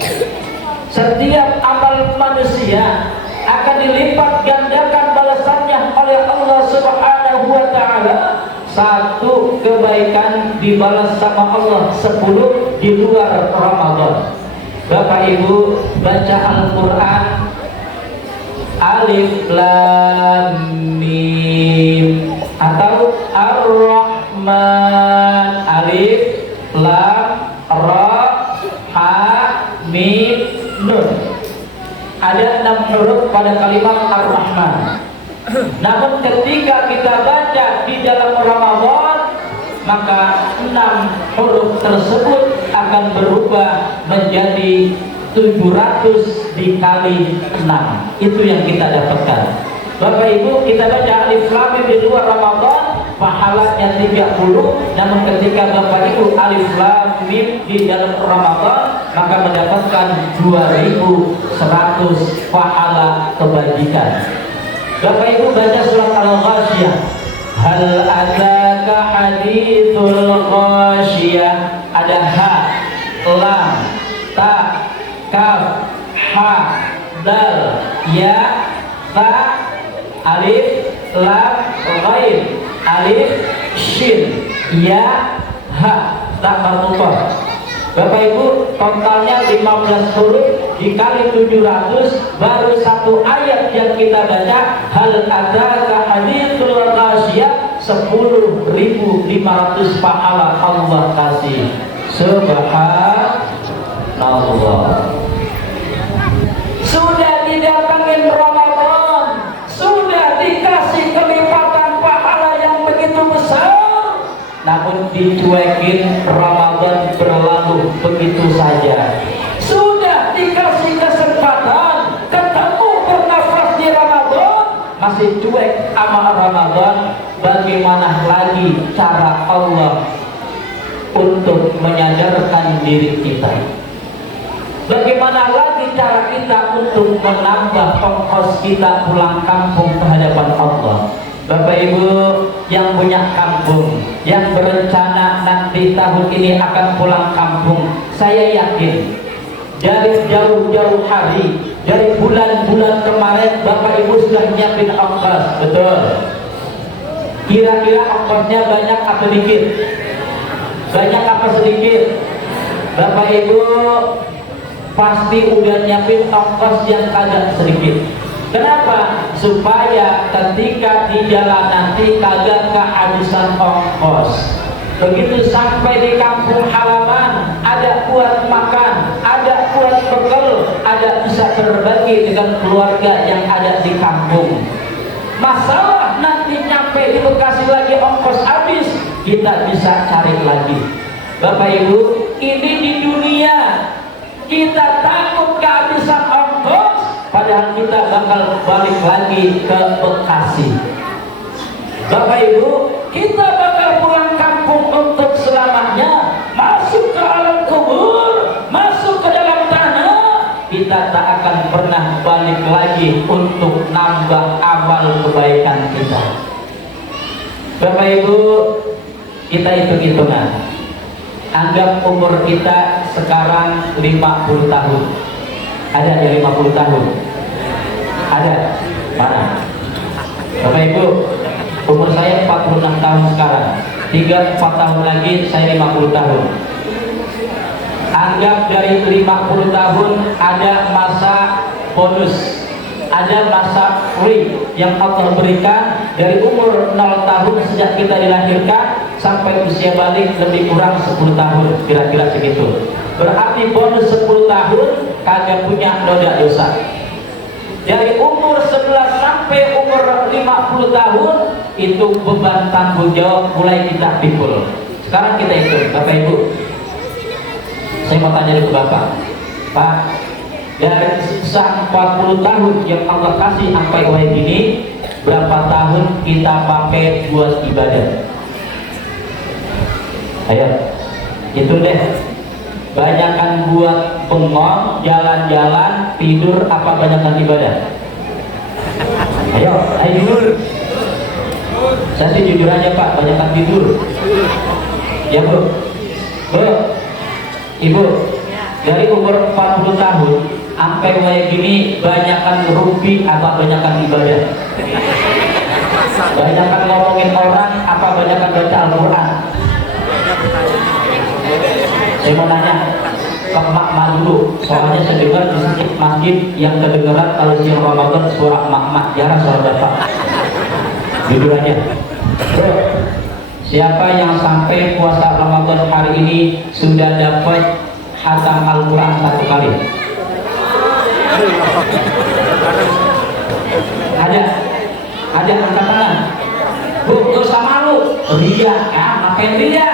Setiap amal manusia akan dilipat gandakan balasannya oleh Allah Subhanahu wa ta'ala. Satu kebaikan dibalas sama Allah 10 di luar Ramadan. Bapak Ibu baca Al-Quran, Alif Lam Mim atau Ar-Rahman, Alif Lam Ra Ha Mim Nun. Ada 6 huruf pada kalimat Ar-Rahman. Namun ketika kita baca di dalam Ramadan, maka 6 huruf tersebut akan berubah menjadi 700 dikali 6. Itu yang kita dapatkan. Bapak Ibu, kita baca Alif Lam Mim di luar Ramadan, pahalanya 30. Namun ketika Bapak Ibu Alif Lam Mim di dalam Ramadan, maka mendapatkan 2100 pahala kebajikan. Bapak Ibu baca surat Al-Ghasyiyah, hal ataka hadithul ghasyiyah. Ada ha, lam, ta, kaf, ha, dal, ya, fa, alif, lam, ghain, alif, shin, ya, ha, tak marbutoh. Bapak Ibu, totalnya 15 huruf dikali 700 baru satu ayat yang kita baca. Hal ataka hadithul ghasyiyah, 10.500 pahala Allah kasih. Subhanallah. Sudah didatangin Ramadan, sudah dikasih kelipatan pahala yang begitu besar, namun dicuekin. Ramadan berlalu begitu saja. Sudah dikasih kesempatan ketemu bernafas di Ramadan, masih cuek sama Ramadan. Bagaimana lagi cara Allah untuk menyadarkan diri kita? Bagaimana lagi cara kita untuk menambah ongkos kita pulang kampung ke hadapan Allah? Bapak Ibu yang punya kampung, yang berencana nanti tahun ini akan pulang kampung, saya yakin dari jauh-jauh hari, dari bulan-bulan kemarin Bapak Ibu sudah nyiapin ongkos, betul? Kira-kira ongkosnya banyak atau dikit? Banyak apa sedikit? Bapak Ibu pasti udah nyiapin ongkos yang kagak sedikit. Kenapa? Supaya ketika di jalan nanti kagak kehabisan ongkos. Begitu sampai di kampung halaman, ada buat makan, ada buat bekal, ada bisa berbagi dengan keluarga yang ada di kampung. Masalah nanti nyampe di Bekasi lagi ongkos habis, kita bisa cari lagi. Bapak Ibu, ini di dunia kita takut kehabisan ongkos, padahal kita bakal balik lagi ke Bekasi. Bapak Ibu, kita bakal pulang kampung untuk selamanya, masuk ke alam kubur, masuk ke dalam tanah. Kita tak akan pernah balik lagi untuk nambah amal kebaikan kita. Bapak Ibu, kita hitung-hitungan. Anggap umur kita sekarang 50 tahun. Ada yang 50 tahun? Ada? Mana? Bapak Ibu, umur saya 46 tahun sekarang. 3-4 tahun lagi saya 50 tahun. Anggap dari 50 tahun ada masa bonus, ada masa free yang Allah berikan dari umur 0 tahun sejak kita dilahirkan sampai usia balik lebih kurang 10 tahun, kira-kira segitu. Berarti bonus 10 tahun kagak punya noda dosa. Dari umur 11 sampai umur 50 tahun itu beban tanggung jawab mulai kita pikul. Sekarang kita hitung, Bapak Ibu. Saya mau tanya dulu Bapak, Pak, dari sisa 40 tahun yang Allah kasih sampai hari ini, berapa tahun kita pakai buat ibadah? Ayo, itu deh. Banyakan buat bengong, jalan-jalan, tidur, apa banyakan ibadah? Ayo tidur. Saya sih jujur aja Pak, banyakan tidur. Ya Bu, Ibu, dari umur 40 tahun sampai kayak gini, banyakan rupi apa banyakan ibadah? Banyakan ngomongin orang apa banyakan baca Al-Quran? Saya mau nanya ke emak-emak dulu, soalnya saya dengar di sedikit masjid yang kedengeran kalau siang Ramadan suara emak-emak, jarang suara bapak. Jujur aja. Bro, siapa yang sampai puasa Ramadan hari ini sudah dapat khatam Al-Quran 1 kali? Ada angkat tangan. Bu, gak usah malu. Ria, ya, makin ria.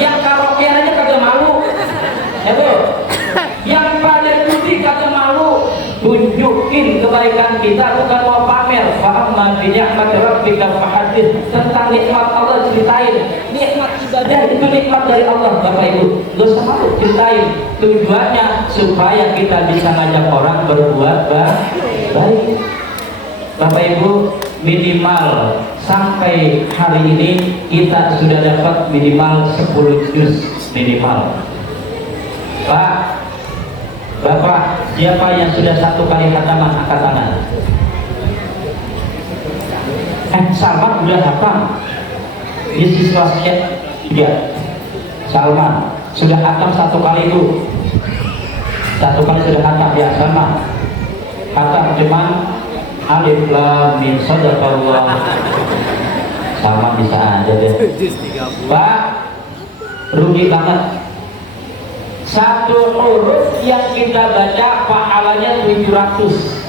Yang karaokean aja kagak malu. Ya Bu, yang pada judi kagak malu. Tunjukin kebaikan kita, bukan mau pamer. Fa'amma bi ni'mati rabbika fahadits. Tentang nikmat Allah ceritain. Nikmat ibadah itu nikmat dari Allah, Bapak Ibu. Gak usah malu, ceritain. Tujuannya supaya kita bisa ngajak orang berbuat baik. Bapak Ibu, minimal sampai hari ini kita sudah dapat minimal 10 juz minimal. Pak, Bapak, siapa yang sudah 1 kali khataman angkat tangan? Salman udah hatam. Dia siswa dia. Salman sudah hatam satu kali itu. Satu kali sudah hatam ya Salman. Hatam cuman alif lam mim sadaqallah. Salman bisa aja deh. Pak, rugi banget. Satu huruf yang kita baca pahalanya 700.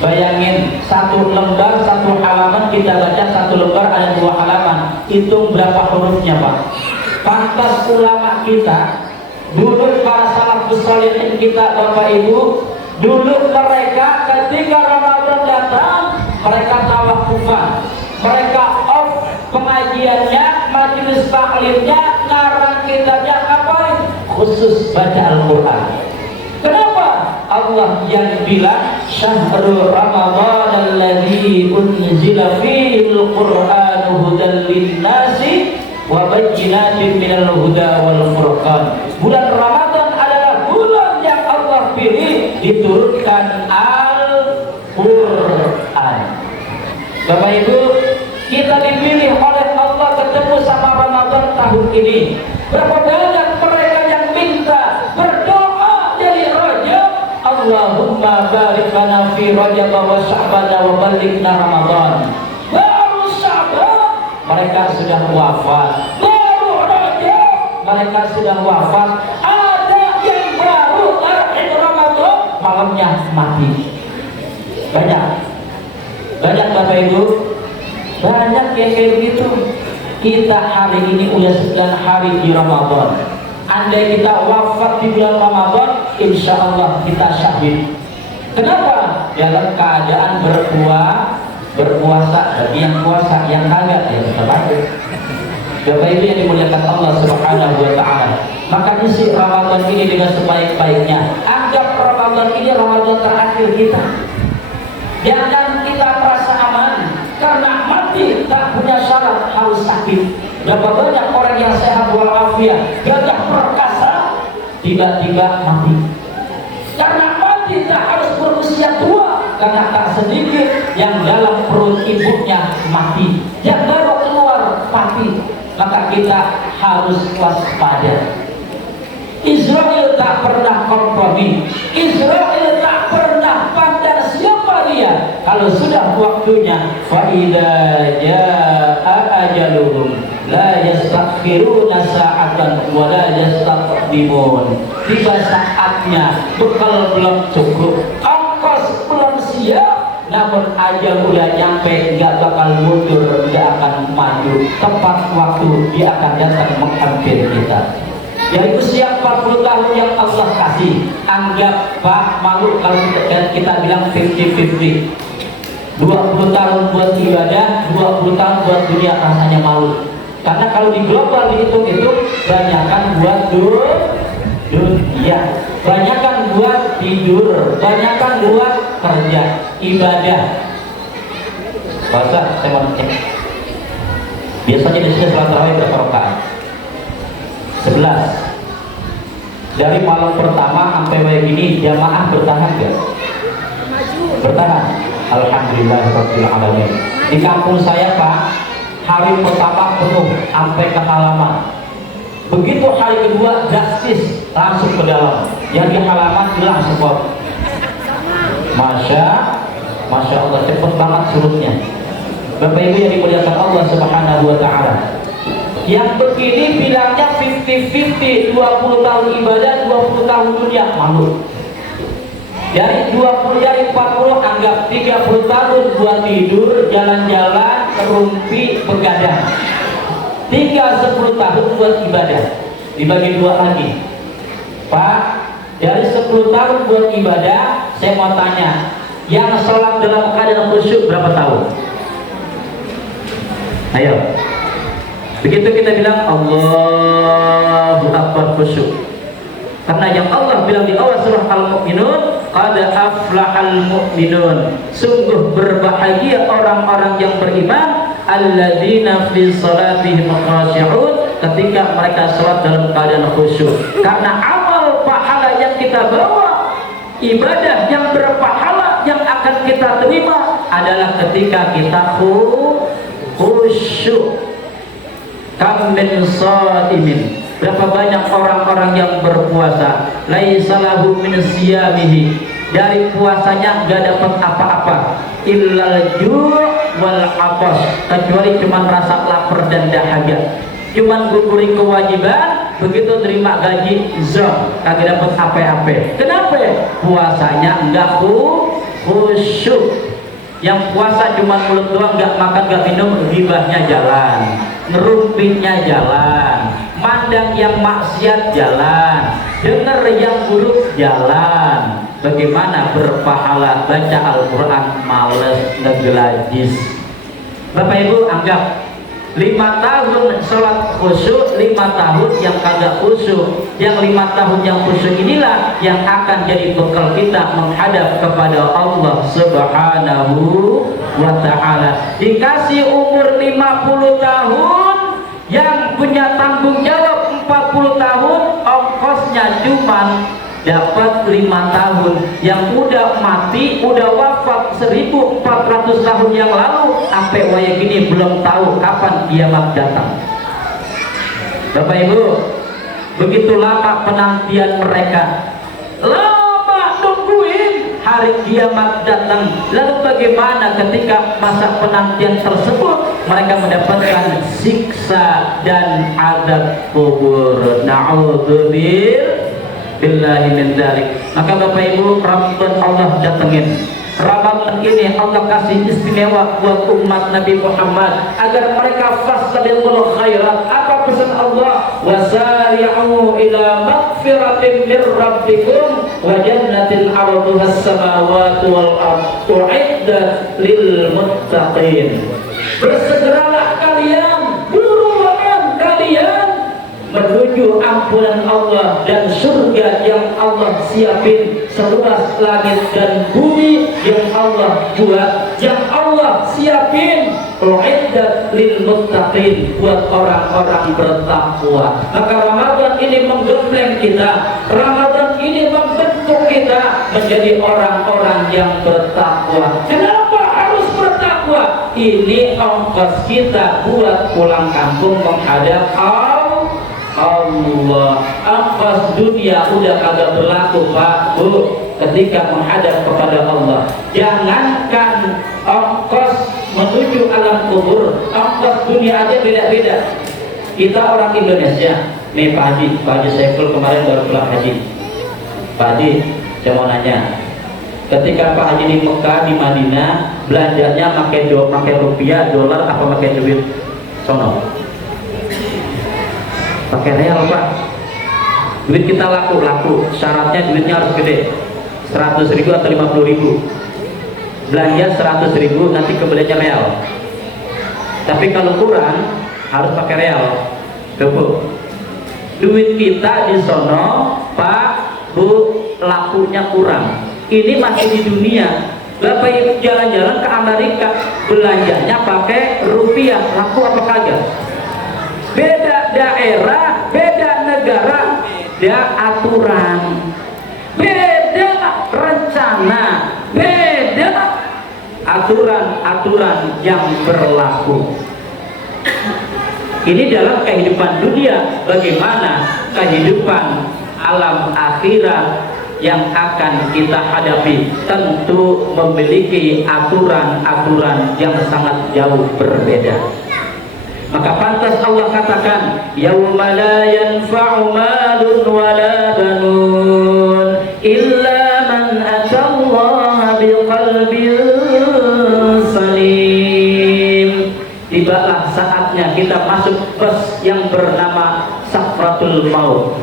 Bayangin satu lembar, satu halaman kita baca satu lembar ada 2 halaman. Hitung berapa hurufnya Pak. Pantas ulama kita dulu, para salafus sholihin kita Bapak Ibu, dulu mereka ketika Ramadan datang mereka tawakufan, mereka off pengajiannya, majelis taklimnya, ngarang kitabnya, ngapain? Khusus baca Al-Quran. Kenapa? Allah yang bilang syahrul Ramadan alladzi unzila fihi al-Qur'anu hudan lin-nasi wa bayyinatin minal huda wal furqan. Bulan Ramadan adalah bulan yang Allah pilih diturunkan Al-Qur'an. Bapak Ibu, kita dipilih oleh Allah ketemu sama Ramadan tahun ini. Berapa banyak mereka yang minta berdoa dari Rajab, Allahumma barik lana fi Rajab wa Sya'ban wa ballighna Ramadan. Baru Sya'ban mereka sudah wafat, baru Rajab mereka sudah wafat. Ada yang baru terakhir Ramadan malamnya mati. Banyak Bapak Ibu, banyak yang kayak begitu. Kita hari ini udah 9 hari di Ramadan. Andai kita wafat di bulan Ramadan, insya Allah kita syahid. Kenapa? Dalam keadaan berpuasa. Bagi yang puasa, yang kagak ya tetap aja. Bapak Ibu yang dimuliakan Allah Subhanahu wa Ta'ala, maka isi Ramadan ini dengan sebaik-baiknya. Anggap Ramadan ini Ramadan terakhir kita. Jangan kita merasa aman karena mati tak punya syarat harus sakit. Berapa banyak orang yang sehat walafiat, gagah perkasa, tiba-tiba mati. Karena mati tak harus berusia tua, karena tak sedikit yang dalam perut ibunya mati, yang baru keluar mati. Maka kita harus waspada. Israel tak pernah kompromi. Israel tak pernah pandang siapa dia. Kalau sudah waktunya, fa idza jaa ajaluhum la yastaghfiruna sa'atan wa la yastaqdimun. Tiba saatnya, bekal belum cukup, ongkos belum siap, namun ajal udah nyampe, nggak bakal mundur, nggak akan maju. Tepat waktu dia akan datang menghampiri kita. Dari usia 40 tahun yang Allah kasih, anggap Pak malu kalau kita bilang 50-50. 20 tahun buat ibadah, 20 tahun buat dunia, rasanya malu. Karena kalau di global dihitung-hitung, banyakan buat dunia, banyakan buat tidur, banyakan buat kerja, ibadah. Bahasa saya mau cek. Biasanya di sini salat tarawih berapa rakaat? 11. Dari malam pertama sampai kayak gini jamaah bertahan gak? Bertahan. Alhamdulillahirabbil alamin. Di kampung saya Pak, hari pertama penuh sampai ke halaman. Begitu hari kedua drastis langsung ke dalam. Yang di halaman hilang spot. Masya Allah, cepet banget surutnya. Bapak Ibu yang dimuliakan Allah Subhanahu wa Ta'ala, yang begini bilangnya 50-50, 20 tahun ibadah, 20 tahun dunia, malu. Dari 40 anggap 30 tahun buat tidur, jalan-jalan, rumpi, begadang. Tinggal 10 tahun buat ibadah. Dibagi 2 lagi. Pak, dari 10 tahun buat ibadah, saya mau tanya, yang sholat dalam keadaan khusyuk berapa tahun? Ayo. Begitu kita bilang Allahu Akbar khusyuk. Karena yang Allah bilang di awal surah Al-Mu'minun, qad aflahal mu'minun. Sungguh berbahagia orang-orang yang beriman, alladzina fi salatihim khashi'un, ketika mereka salat dalam keadaan khusyuk. Karena amal pahala yang kita bawa, ibadah yang berpahala yang akan kita terima adalah ketika kita khusyuk. Kam min shaimin, berapa banyak orang-orang yang berpuasa laisa lahu min siyamihi, dari puasanya gak dapat apa-apa, illal ju' wal atas, kecuali cuman rasa lapar dan dahaga, cuman guguri kewajiban, begitu terima gaji zon kagak dapat apa-apa. Kenapa? Puasanya enggak khusyuk. Yang puasa cuma mulut doang, nggak makan nggak minum, ribahnya jalan, ngerumpinnya jalan, mandang yang maksiat jalan, dengar yang buruk jalan. Bagaimana berpahala baca Al-Quran males ngegelajis? Bapak Ibu anggap 5 tahun sholat khusyuk, 5 tahun yang kagak khusyuk. Yang 5 tahun yang khusyuk inilah yang akan jadi bekal kita menghadap kepada Allah Subhanahu wa ta'ala. Dikasih umur 50 tahun, yang punya tanggung jawab 40 tahun, ongkosnya cuman dapat 5 tahun. Yang udah mati, udah wafat 1400 tahun yang lalu, sampai waya gini belum tahu kapan kiamat datang. Bapak Ibu, begitu lama penantian mereka, lama nungguin hari kiamat datang. Lalu bagaimana ketika masa penantian tersebut mereka mendapatkan siksa dan azab kubur? Na'udzubillah billahi min dzalik. Maka Bapak Ibu, Ramadan Allah datengin. Ramadan ini Allah kasih istimewa buat umat Nabi Muhammad agar mereka fastabiqul khairat. Apa pesan Allah? Wasari'u ila maghfiratin min rabbikum wa jannatin 'arduha as-samawati wal ardh u'iddat lil muttaqin. Bersegeralah kalian, buru-buruan kalian menuju ampunan Allah dan surga yang Allah siapin seluas langit dan bumi, yang Allah buat, yang Allah siapin u'iddat lil muttaqin, buat orang-orang bertakwa. Maka Ramadan ini menggembleng kita, Ramadan ini membentuk kita menjadi orang-orang yang bertakwa. Kenapa harus bertakwa? Ini ongkos kita buat pulang kampung menghadap Allah. Ongkos dunia udah kagak berlaku Pak Bu ketika menghadap kepada Allah. Jangankan ongkos menuju alam kubur, ongkos dunia aja beda-beda. Kita orang Indonesia nih, Pak Haji Saiful kemarin baru pulang haji. Pak Haji, saya mau nanya, ketika Pak Haji di Mekah, di Madinah, belanjanya pakai rupiah, dolar, apa pakai duit sono? Pakai real Pak. Duit kita laku, syaratnya duitnya harus gede, 100.000 atau 50.000. Belanja 100.000, nanti kembalinya real. Tapi kalau kurang harus pakai real. Tuh, duit kita di sono Pak Bu lakunya kurang. Ini masih di dunia. Bapak Ibu jalan-jalan ke Amerika, belanjanya pakai rupiah, laku apa kagak? Beda daerah, beda negara, beda aturan, beda rencana, beda aturan-aturan yang berlaku. Ini dalam kehidupan dunia. Bagaimana kehidupan alam akhirat yang akan kita hadapi? Tentu memiliki aturan-aturan yang sangat jauh berbeda. Maka pantas Allah katakan, yauma la yanfa'u malun wala banun illa man atallaha biqalbin salim. Tibalah saatnya kita masuk bus yang bernama sakratul maut,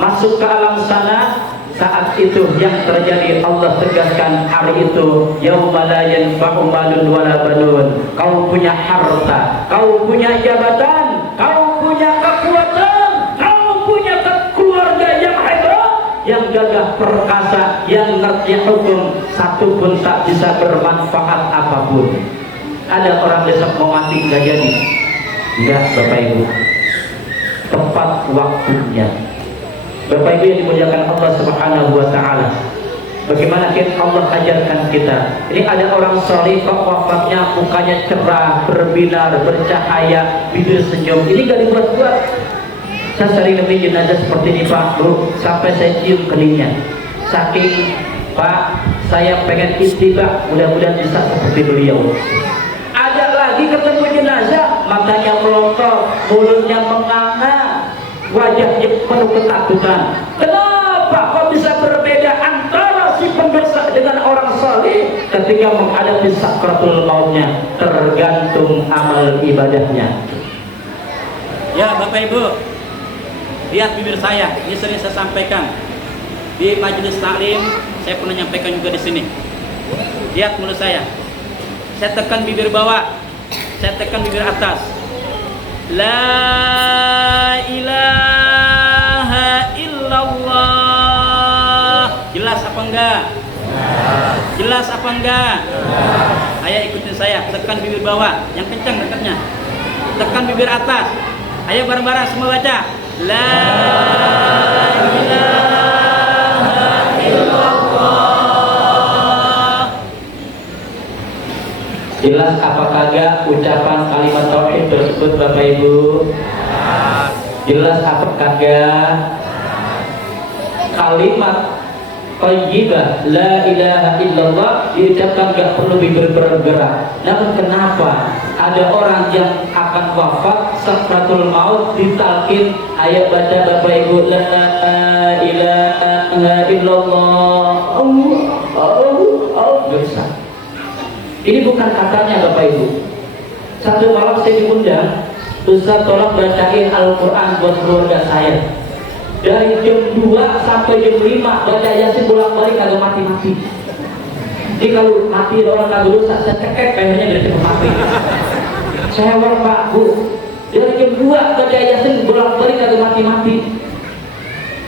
masuk ke alam sana. Saat itu yang terjadi, Allah tegaskan hari itu, yauma la yanfa'u malun wala banun. Kau punya harta, kau punya jabatan, kau punya kekuatan, kau punya keluarga yang hebat, yang gagah perkasa, yang ngerti hukum, satu pun tak bisa bermanfaat apapun. Ada orang besok mau mati nggak jadi? Enggak Bapak Ibu, tepat waktunya. Bapak Ibu yang dimuliakan Allah Subhanahu wa ta'ala, Bagaimana Allah ajarkan kita. Ini ada orang soleh kok wafatnya mukanya cerah, berbinar, bercahaya, bibir senyum. Ini gak dibuat-buat. Saya sering lebih jenazah seperti ini Pak Bu, sampai saya cium keningnya. Saking Pak, saya pengen istilah, mudah-mudahan bisa seperti beliau. Ada lagi ketemu jenazah, matanya melotot, mulutnya menganga, wajahnya penuh ketakutan. Kenapa kok bisa berbeda antara si pendosa dengan orang saleh ketika menghadapi sakratul mautnya? Tergantung amal ibadahnya. Ya Bapak Ibu, lihat bibir saya, ini sering saya sampaikan di majelis taklim, saya pernah nyampaikan juga di sini. Lihat mulut saya tekan bibir bawah, saya tekan bibir atas. La ilaha illallah. Jelas apa enggak? Jelas apa enggak? Ayo ikutin saya, tekan bibir bawah, yang kencang dekatnya. Tekan bibir atas. Ayo bareng-bareng semua baca. La ilaha illallah. Jelas apa kagak ucapan kalimat tauhid tersebut Bapak Ibu? Jelas apa kagak kalimat thayyibah la ilaha illallah diucapkan gak perlu bibir bergerak. Namun kenapa ada orang yang akan wafat sakratul maut ditalkin ayat baca Bapak Ibu la ilaha illallah Allah bisa. Ini bukan katanya Bapak Ibu. Satu malam saya diundang, Ustaz tolong bacain Al-Quran buat keluarga saya. Dari jam 2 sampai jam 5 baca Yasin bolak-balik kagak mati-mati. Jadi kalau mati orang kagak dosa, saya cekek kayaknya dari cepat mati. Saya Pak Bu, dari jam 2 baca Yasin bolak-balik kagak mati-mati.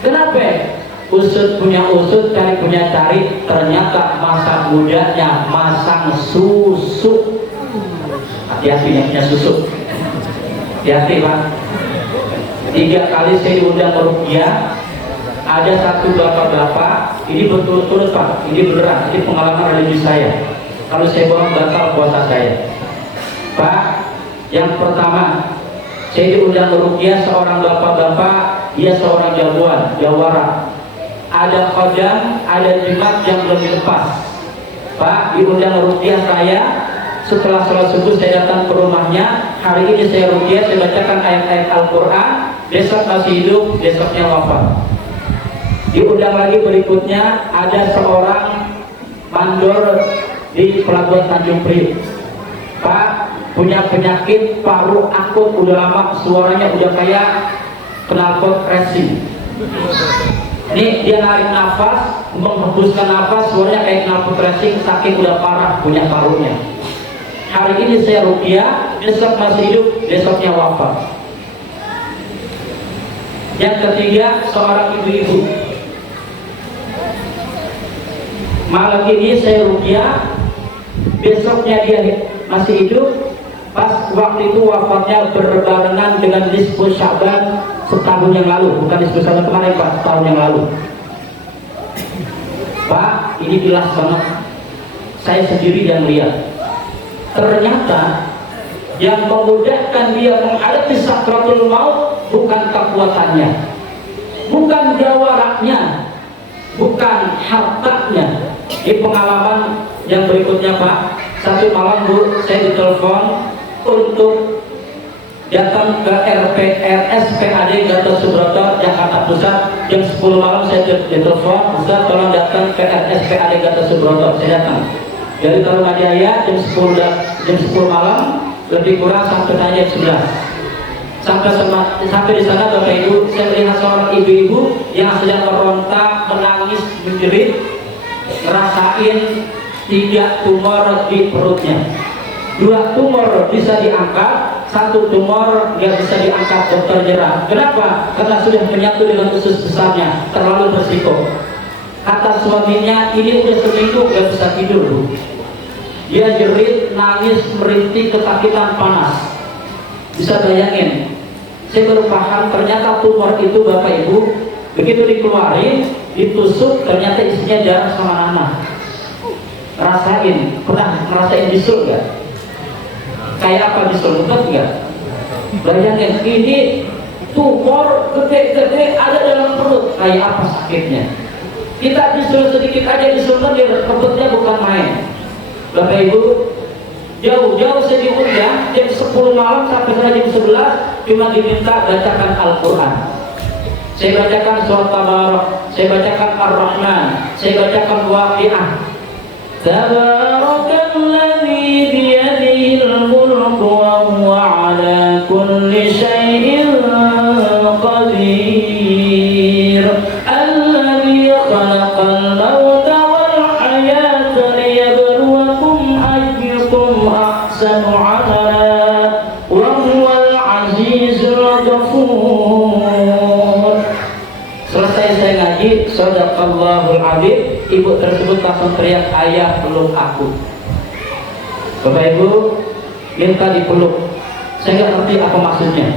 Kenapa? Usut punya usut, cari punya cari, ternyata masa mudanya masang susu. Hati-hati yang punya susu. Hati-hati Pak. 3 kali saya diundang ke Rukiah, ada satu bapak-bapak, ini betul-betul Pak, ini beneran, ini pengalaman religius saya. Kalau saya bohong batal puasa saya. Pak, yang pertama, saya diundang ke Rukiah seorang bapak-bapak, dia seorang jagoan, jawara. Ada kodam, ada jimat yang belum dilepas. Pak, diundang ke Rukiah saya. Setelah sholat subuh saya datang ke rumahnya. Hari ini saya ruqyah, saya bacakan ayat-ayat Al-Quran. Besok masih hidup, besoknya wafat. Diundang lagi berikutnya, ada seorang mandor di Pelabuhan Tanjung Priok. Pak, punya penyakit paru akut, udah lama, suaranya udah kayak knalpot racing. Ini dia narik nafas, menghembuskan nafas, suaranya kayak knalpot racing, saking udah parah punya parunya. Hari ini saya ruqyah, besok masih hidup, besoknya wafat. Yang ketiga, seorang ibu-ibu. Malam ini saya ruqyah, besoknya dia masih hidup. Pas waktu itu wafatnya berbarengan dengan nisfu Sya'ban setahun yang lalu, bukan nisfu Sya'ban kemarin Pak, setahun yang lalu. Pak, ini jelas banget. Saya sendiri yang lihat. Ternyata yang memudahkan dia menghadapi sakratul maut bukan kekuatannya, bukan jawaraknya, bukan hartanya. Di pengalaman yang berikutnya Pak, satu malam Bu, saya ditelepon untuk datang ke RSPAD Gatot Subroto Jakarta Pusat. Jam 10 malam saya ditelepon, Ustaz tolong datang ke RSPAD Gatot Subroto. Saya datang dari Tarumanjaya jam 10 malam, lebih kurang sampai tanya 11. Sampai di sana Bapak Ibu, saya melihat seorang ibu-ibu yang sedang meronta, menangis, menjerit, ngerasain 3 tumor di perutnya. 2 tumor bisa diangkat, 1 tumor nggak bisa diangkat, dokter nyerah. Kenapa? Karena sudah menyatu dengan usus besarnya, terlalu berisiko. Kata suaminya, ini udah seminggu nggak bisa tidur Bu. Dia jerit, nangis, merintih, kesakitan, panas. Bisa bayangin, saya baru paham ternyata tumor itu Bapak Ibu Begitu dikeluarin, ditusuk, ternyata isinya darah sama nanah. Rasain, pernah ngerasain bisul gak? Kayak apa bisul? Betul gak? Bayangin, ini tumor gede-gede ada dalam perut, kayak apa sakitnya? Kita bisul sedikit aja disulkan, perutnya bukan main. Bapak Ibu, jauh-jauh saya diundang jam 10 malam sampai jam 11 cuma diminta bacakan Al-Quran. Saya bacakan surat Tabarak, saya bacakan Ar-Rahman, saya bacakan Waqi'ah. Tabarakalladzi biyadihil mulku wa huwa ala kulli syai'in qadir. Alladzi khalaqal mauta wal hayata liyabluwakum ayyukum ahsanu amala wa huwal azizul ghafur. Selesai saya ngaji, Shadaqallahul Adzim, ibu tersebut langsung teriak, ayah peluk aku. Bapak Ibu minta dipeluk, saya nggak ngerti apa maksudnya.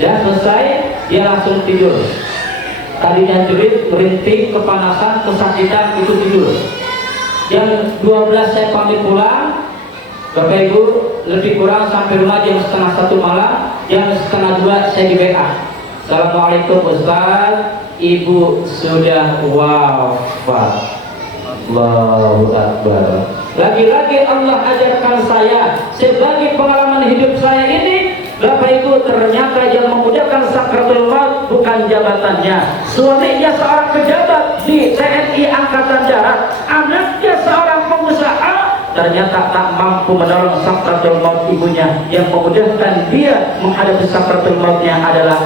Ya selesai, dia langsung tidur. Tadinya jerit, merintih, kepanasan, kesakitan, itu tidur. Jam 12 saya pamit pulang. Bapak Ibu lebih kurang sampai rumah jam setengah 1 malam. Jam setengah 2 saya di WA. Assalamualaikum Ustaz, ibu sudah wafat. Allahu Akbar. Lagi-lagi Allah ajarkan saya sebagai pengalaman hidup saya ini, Bapak Ibu, ternyata yang memudahkan sakratul maut bukan jabatannya. Suaminya seorang pejabat di TNI Angkatan Darat, anaknya seorang pengusaha, ternyata tak mampu menolong sakratul maut ibunya. Yang memudahkan dia menghadapi sakratul mautnya adalah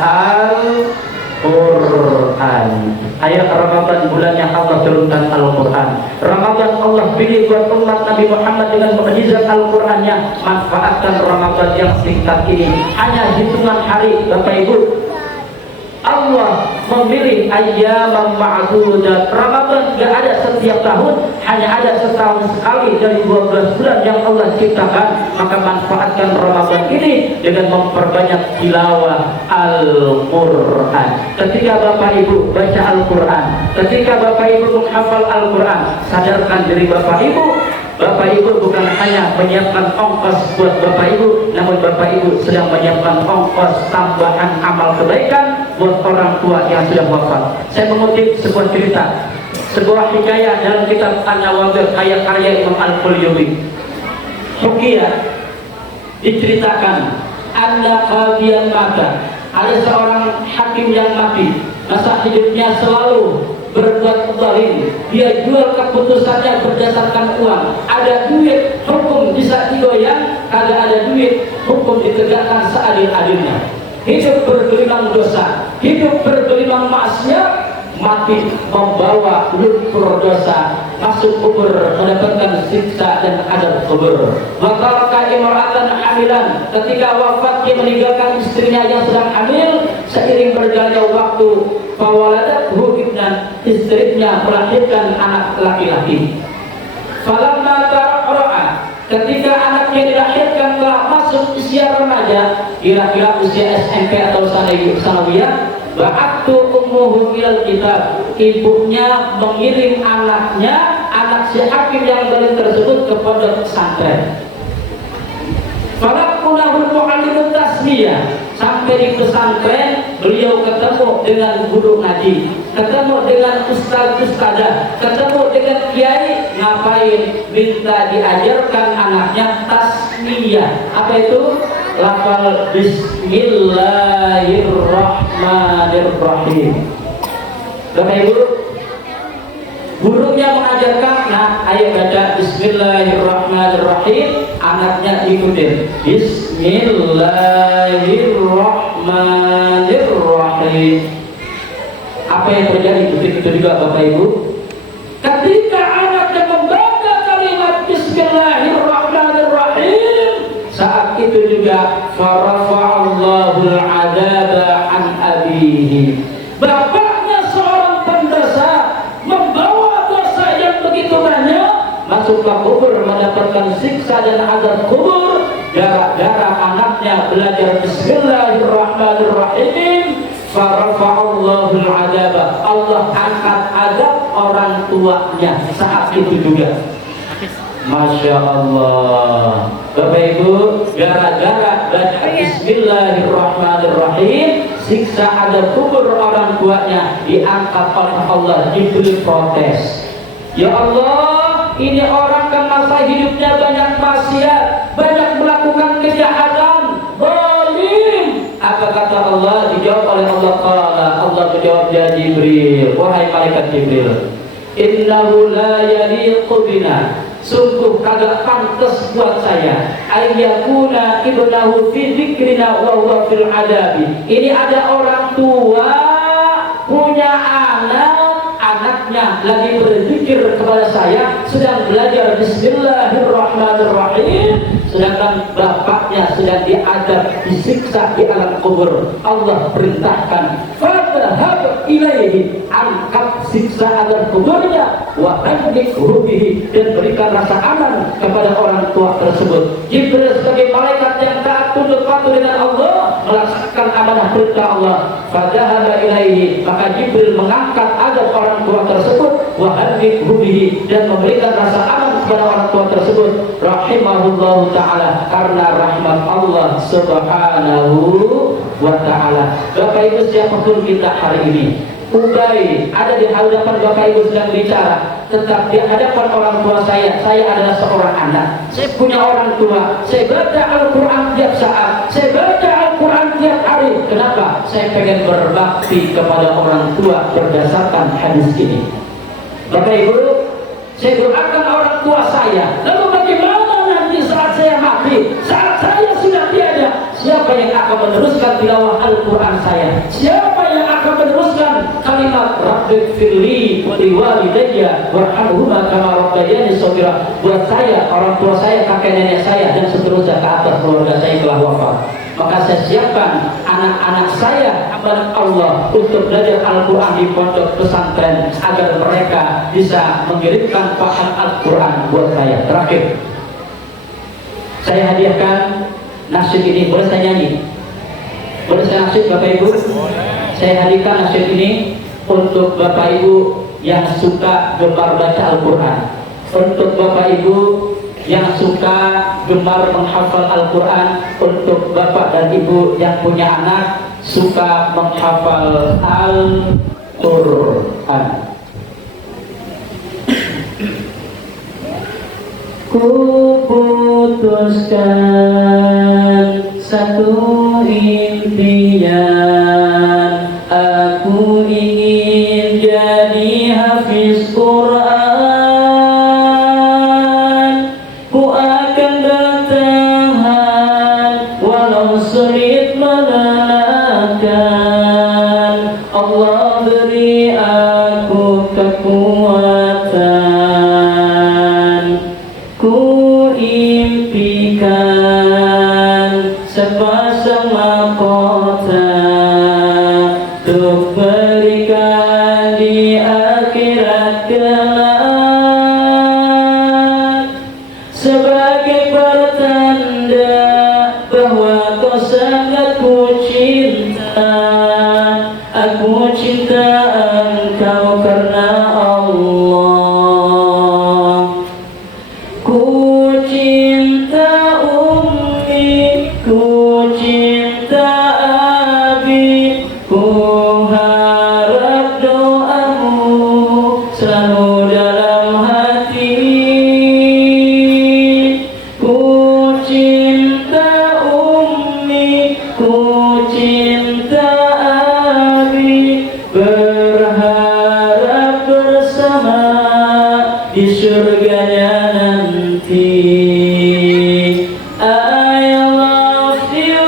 Al-Quran. Ayat Ramadan bulannya Allah turunkan Al-Quran. Ramadan Allah pilih buat umat Nabi Muhammad dengan mukjizat Al-Qurannya. Manfaatkan Ramadan yang singkat ini, hanya hitungan hari. Bapak Ibu, Allah memilih ayyam ma'dudat. Ramadan gak ada setiap tahun, hanya ada setahun sekali dari 12 bulan yang Allah ciptakan. Maka manfaatkan Ramadan ini dengan memperbanyak tilawah Al-Quran. Ketika Bapak Ibu baca Al-Quran, ketika Bapak Ibu menghafal Al-Quran, sadarkan diri Bapak Ibu. Bapak Ibu bukan hanya menyiapkan ongkos buat Bapak Ibu, namun Bapak Ibu sedang menyiapkan ongkos tambahan amal kebaikan buat orang tua yang sudah wafat. Saya mengutip sebuah cerita, sebuah hikayah dalam kitab An-Nawadir karya Imam Al-Qulyubi. Hukiyah diceritakan, anda qadiyan mata, ada seorang hakim yang mati, masa hidupnya selalu berbuat zalim, dia jual keputusannya berdasarkan uang. Ada duit, hukum bisa digoyang. Kagak ada duit, hukum ditegakkan seadil-adilnya. Hidup bergelimang dosa, hidup bergelimang maksiat, mati membawa lumpur dosa, masuk kubur mendapatkan siksa dan azab kubur. Maka imra'atan hamilan, ketika wafat dia meninggalkan istrinya yang sedang hamil. Seiring berjalannya waktu, fawaladathu ibnan, istrinya melahirkan anak laki-laki. Falamma tara'ra'a, ketika anaknya dilahirkan telah masuk usia remaja, kira-kira usia SMP atau sanawiyah, ba'attu ummuhu ilal kitab, ibunya mengirim anaknya, anak si hakim yang zalim tersebut, ke pondok pesantren. Falakunahul mu'allimut tasmiyah, sampai di pesantren beliau ketemu dengan guru ngaji, ketemu dengan ustaz-ustazah, ketemu dengan kiai. Ngapain? Minta diajarkan anaknya tasmiyah. Apa itu? Lafal Bismillahirrahmanirrahim. Bapak Ibu, gurunya mengajarkan, nah ayo baca Bismillahirrahmanirrahim, anaknya ikutin Bismillahirrahmanirrahim. Apa yang terjadi begitu juga Bapak Ibu? Ketika anaknya membaca kalimat Bismillahirrahmanirrahim, saat itu juga farafa'allahul adaba an abihi. Bapaknya seorang pendosa, membawa dosa yang begitu banyak, masuklah kubur mendapatkan siksa dan azab kubur gara-gara anaknya belajar Bismillahirrahmanirrahim. Farafa'allahul adaba Allah angkat adab orang tuanya saat itu juga. Masya Allah. Bapak Ibu, gara-gara baca Bismillahirrahmanirrahim, siksa adab kubur orang tuanya diangkat oleh Allah. Jibril protes, ya Allah, ini orang kan masa hidupnya banyak maksiat, banyak melakukan kejahatan, zalim. Apa kata Allah? Dijawab oleh Allah. Allah menjawab, ya Jibril, wahai malaikat Jibril, innahu la yaliqu bina, sungguh kagak pantas buat saya ayyakuna ibnahu fi dzikrina wa huwa fil adabi. Ini ada orang tua punya anaknya lagi berzikir kepada saya, sedang belajar Bismillahirrahmanirrahim, sedangkan bapaknya sedang diadab, disiksa di alam kubur. Allah perintahkan, fadhhab ilaihi, angkat siksa alam kuburnya, wa andik rubihi, dan berikan rasa aman kepada orang tua tersebut. Jibril sebagai malaikat yang taat tunduk patuh dengan Allah, melaksanakan amanah perintah Allah. Fadhhab ilaihi, maka Jibril mengangkat adab orang tua tersebut, wa andik rubihi, dan memberikan rasa aman kepada orang tua tersebut. Rahimahullahu ta'ala, karena rahmat Allah subhanahu wa ta'ala. Bapak Ibu, siapapun kita hari ini, Ubay ada di hadapan Bapak Ibu sedang bicara, tetap di hadapan orang tua saya adalah seorang anak, saya punya orang tua, saya baca Al-Quran tiap saat, saya baca Al-Quran tiap hari. Kenapa? Saya pengen berbakti kepada orang tua berdasarkan hadis ini. Bapak Ibu, saya doakan orang tua saya. Lalu bagaimana nanti saat saya mati, saat saya sudah tiada, siapa yang akan meneruskan tilawah Al-Quran saya? Siapa yang akan meneruskan kalimat Rabbighfirli wa liwalidayya warhamhuma kama rabbayani shaghira? Buat saya, orang tua saya, kakek nenek saya, dan seterusnya ke atas keluarga saya telah wafat. Maka saya siapkan anak-anak saya, anak Allah, untuk belajar Al-Quran di pondok pesantren agar mereka bisa mengirimkan paham Al-Quran buat saya. Terakhir, saya hadiahkan nasyid ini. Boleh saya nyanyi? Boleh saya nasyid Bapak Ibu? Saya hadiahkan nasyid ini untuk Bapak Ibu yang suka gemar baca Al-Quran, untuk Bapak Ibu yang suka gemar menghafal Al-Quran, untuk Bapak dan Ibu yang punya anak suka menghafal Al-Quran. Ku putuskan satu impian, aku ingin jadi hafiz Quran. Ku akan bertahan walau sulit melelahkan. Allah beri aku kekuatan. Ku impikan sepasang mahkota untuk berikan di akhirat kelak, sebagai pertanda bahwa kau sangat ku cinta. Aku cinta engkau karena Allah. Ku cinta ummi, ku cinta abi, ku harap doamu selalu dalam hati. Ku cinta ummi, ku cinta abi, berharap bersama di surganya nanti. I love you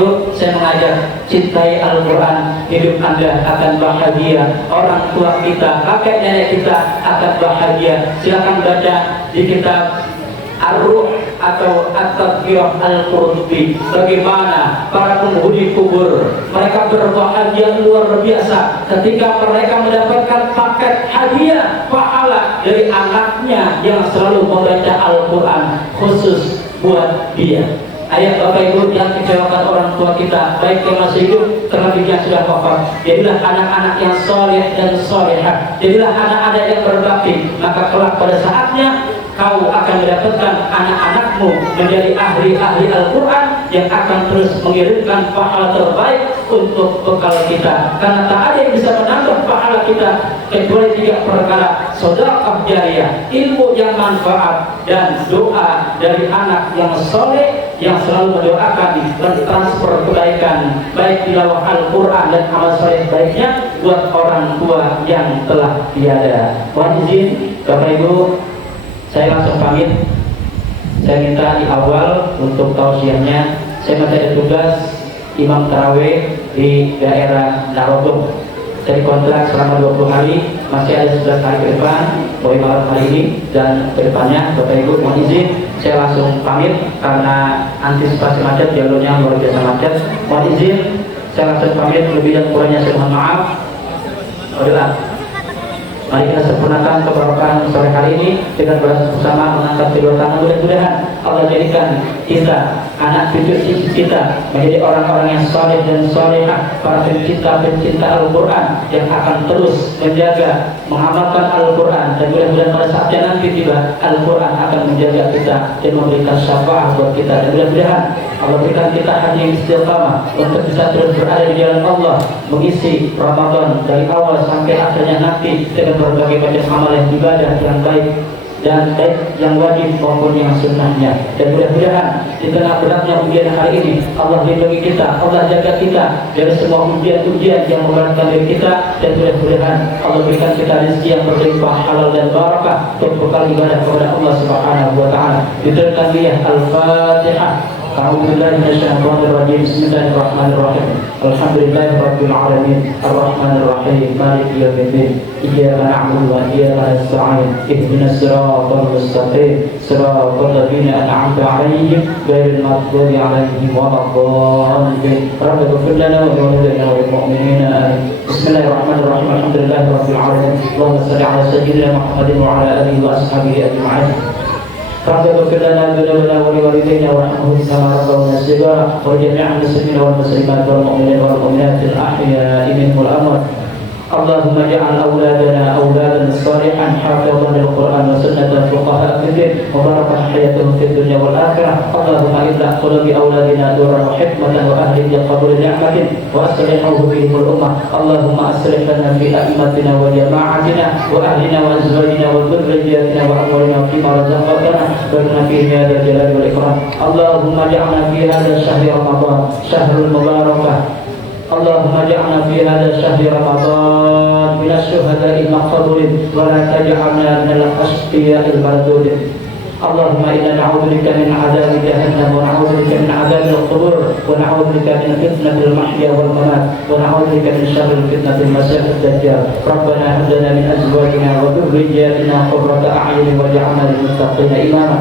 Ibu, saya mengajak cintai Al-Quran, hidup Anda akan bahagia, orang tua kita, kakek nenek kita akan bahagia. Silakan baca di kitab Ar-Ruh atau At-Tadhkirah Al-Qurtubi, bagaimana para penghuni kubur mereka berbahagia luar biasa ketika mereka mendapatkan paket hadiah pahala dari anaknya yang selalu membaca Al-Quran khusus buat dia. Ayah Bapak Ibu yang kecewakan orang tua kita, baik yang masih hidup terlebih yang sudah wafat, jadilah anak-anak yang soleh dan solehah, jadilah anak-anak yang berbakti, maka kelak pada saatnya kau akan mendapatkan anak-anakmu menjadi ahli-ahli Al-Quran yang akan terus mengirimkan pahala terbaik untuk bekal kita. Karena tak ada yang bisa menambah pahala kita kecuali 3 perkara: sedekah jariyah, ilmu yang manfaat, dan doa dari anak yang soleh yang selalu mendoakan dan transfer kebaikan baik tilawah Al-Quran dan amal soleh baiknya buat orang tua yang telah tiada. Mohon izin Bapak Ibu, saya langsung pamit. Saya minta di awal untuk tausiahnya, saya masih ada tugas imam tarawih di daerah Narogong. Saya kontrak selama 20 hari, masih ada 11 hari ke depan, mulai malam hari ini dan ke depannya. Bapak Ibu mohon izin, saya langsung pamit karena antisipasi macet, jalurnya luar biasa macet. Mohon izin, saya langsung pamit, lebih dan kurangnya saya mohon maaf. Doa. Mari kita sempurnakan keberkahan sore hari ini dengan bersama mengangkat kedua tangan. Mudah-mudahan Allah jadikan kita, anak cucu kita menjadi orang-orang yang saleh dan salehah, para pencinta Al-Quran yang akan terus menjaga, mengamalkan Al-Quran, dan mudah-mudahan pada saatnya nanti tiba Al-Quran akan menjaga kita dan memberikan syafaat buat kita. Dan mudah-mudahan Allah berikan kita hati istiqamah untuk bisa terus berada di jalan Allah, mengisi Ramadan dari awal sampai akhirnya nanti dengan berbagai macam amal yang ibadah yang baik dan baik yang wajib maupun yang sunnahnya. Dan mudah-mudahan di tengah beratnya ujian hari ini Allah lindungi kita, Allah jaga kita dari semua ujian-ujian yang memberatkan diri kita, dan mudah-mudahan Allah berikan kita rezeki yang berlimpah halal dan barakah untuk bekal ibadah kepada Allah Subhanahu wa taala. Diteruskan dia Al-Fatihah. أعوذ بالله من الشيطان الرجيم. بسم الله الرحمن الرحيم. الحمد لله رب العالمين الرحمن الرحيم مالك يوم الدين إياك نعبد وإياك نستعين اهدنا الصراط المستقيم صراط الذين أنعمت عليهم غير المغضوب عليهم ولا الضالين. رب اغفر لنا ولوالدينا وللمؤمنين آمين. بسم الله الرحمن الرحيم. الحمد لله رب العالمين. اللهم صل على سيدنا محمد وعلى آله وأصحابه أجمعين. رب اغفر لنا ذنوبنا ولوالدينا وارحمهم كما ربونا صغارا وجميع المسلمين والمسلمات والمؤمنين والمؤمنات الأحياء منهم والأموات. اللهم اجعل أولادنا أولادا صالحا حافظا للقرآن وسنة فقهاء في الدين وبارك حياتهم في الدنيا والآخرة. اللهم إلا قلوب أولادنا نورا وحكمة وأهل قبول نعمة وأصلحه بهم الأمة. اللهم أصلح لنا في أئمتنا وجماعتنا وأهلنا وأزواجنا وذرياتنا وأموالنا فيما رزقتنا وارزقنا فيه يا ذا الجلال والإكرام. اللهم اجعلنا في هذا الشهر رمضان شهر المباركة. اللهم اجعلنا في هذا الشهر رمضان من الشهداء المقبولين ولا تجعلنا من الأشقياء المردودين. اللهم إنا نعوذ بك من عذاب جهنم ونعوذ بك من عذاب القبور ونعوذ بك من فتنة المحيا والممات ونعوذ بك من شر فتنة المسيح الدجال. ربنا هب لنا من أزواجنا وذرياتنا قرة أعين واجعلنا للمتقين إماما.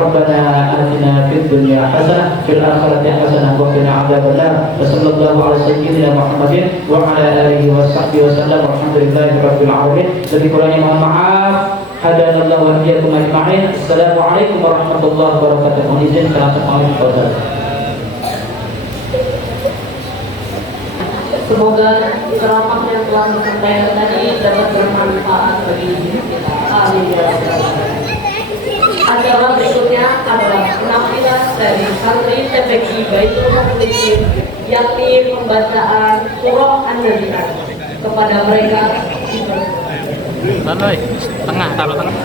ربنا آتنا في الدنيا حسنة في الآخرة حسنة وقنا عذاب النار. وصلى الله على سيدنا محمد وعلى آله وصحبه وسلم والحمد لله رب العالمين. Lebih kurangnya mohon maaf. Hadanallahu wa iyyakum ajma'in. Assalamualaikum warahmatullahi wabarakatuh. Mohon izin kami pamit kepada. Semoga ceramah yang telah disampaikan tadi dapat bermanfaat bagi kita. Amin ya rabbal alamin. Acara berikutnya adalah penampilan dari santri TPQ Baitul Mukhlisin, yakni pembacaan surah An-Nazi'at. Kepada mereka Tanoi, tengah, taruh tengah.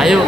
Ayo.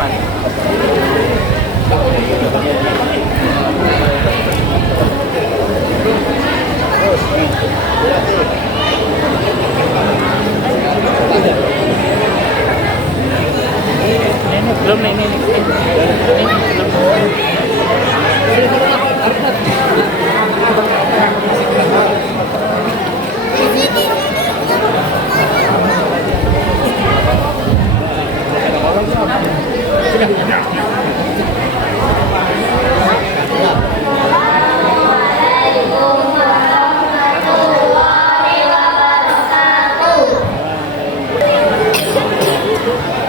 kapan? Ini belum nih, ini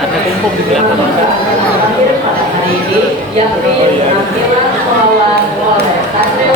ada tumpuk di belakang. Terakhir pada hari ini yakni penampilan sholawat oleh Santriwati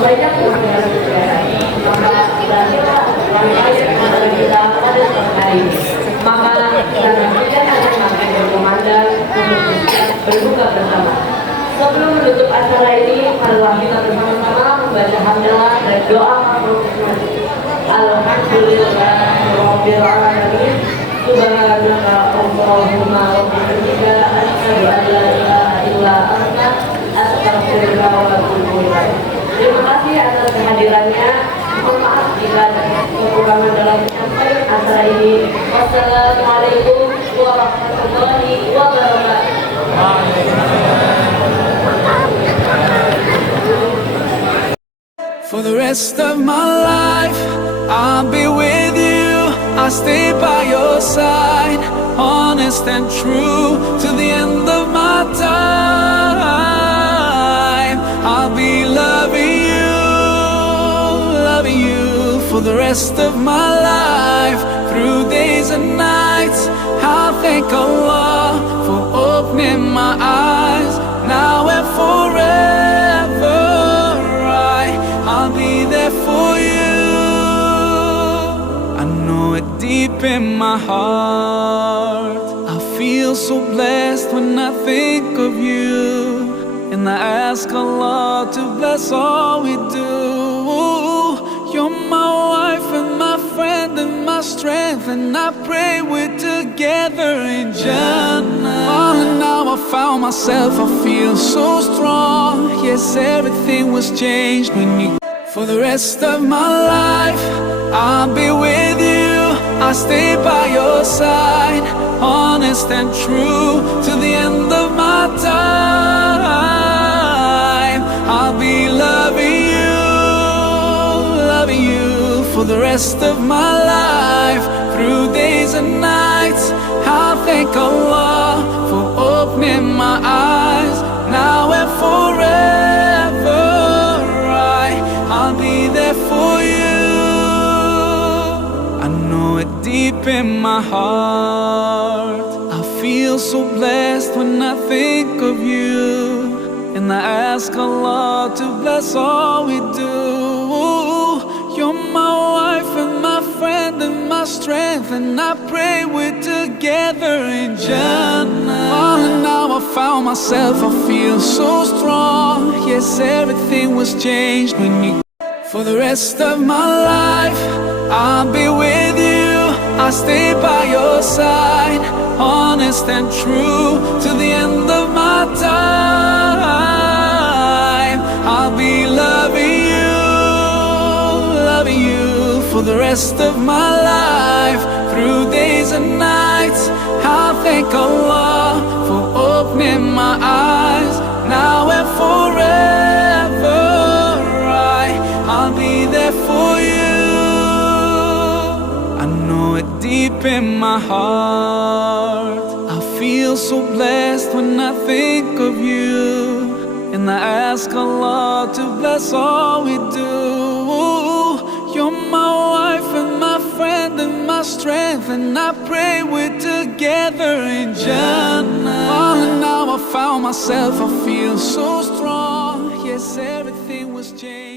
banyak yang maka berakhirlah yang antara kita pada suatu hari. Maka karena kita hanya makan berkomandan untuk berbuka bersama. Sebelum menutup acara ini, marilah kita bersama-sama membaca hamdalah dan doa kafaratul. Alhamdulillahirabbil alamin. Subhanaka Allahumma wa bihamdika asyhadu an la ilaha illa anta astaghfiruka wa atubu ilaik. Terima kasih atas kehadirannya. Mohon maaf jika ada kekurangan dalam menyampaikan acara ini. Wassalamualaikum warahmatullahi wabarakatuh. For the rest of my life, I'll be with you. I'll stay by your side, honest and true to the end of my time. I'll be loving you for the rest of my life, through days and nights. I'll thank Allah for opening my eyes, now and forever. I'll be there for you. I know it deep in my heart. I feel so blessed when I think of you, and I ask Allah to bless all we do. You're my wife and my friend and my strength, and I pray we're together in Jannah. Oh, now I found myself, I feel so strong. Yes, everything was changed when you. For the rest of my life, I'll be with you. I'll stay by your side, honest and true to the end of my time. I'll be loving you for the rest of my life, through days and nights. I'll thank Allah for opening my eyes, now and forever. I'll be there for you. I know it deep in my heart. I feel so blessed when I think of you, and I ask Allah to bless all we do. You're my wife and my friend and my strength, and I pray we're together in Jannah. Oh, now I found myself, I feel so strong. Yes, everything was changed when you. For the rest of my life, I'll be with you. I'll stay by your side, honest and true to the end of my time. I'll be loving you for the rest of my life, through days and nights. I'll thank Allah for opening my eyes, now and forever. I'll be there for you. I know it deep in my heart. I feel so blessed when I think of you, and I ask Allah to bless all we do. You're my wife and my friend and my strength, and I pray we're together in Jannah. Oh, now I found myself, I feel so strong. Yes, everything was changed.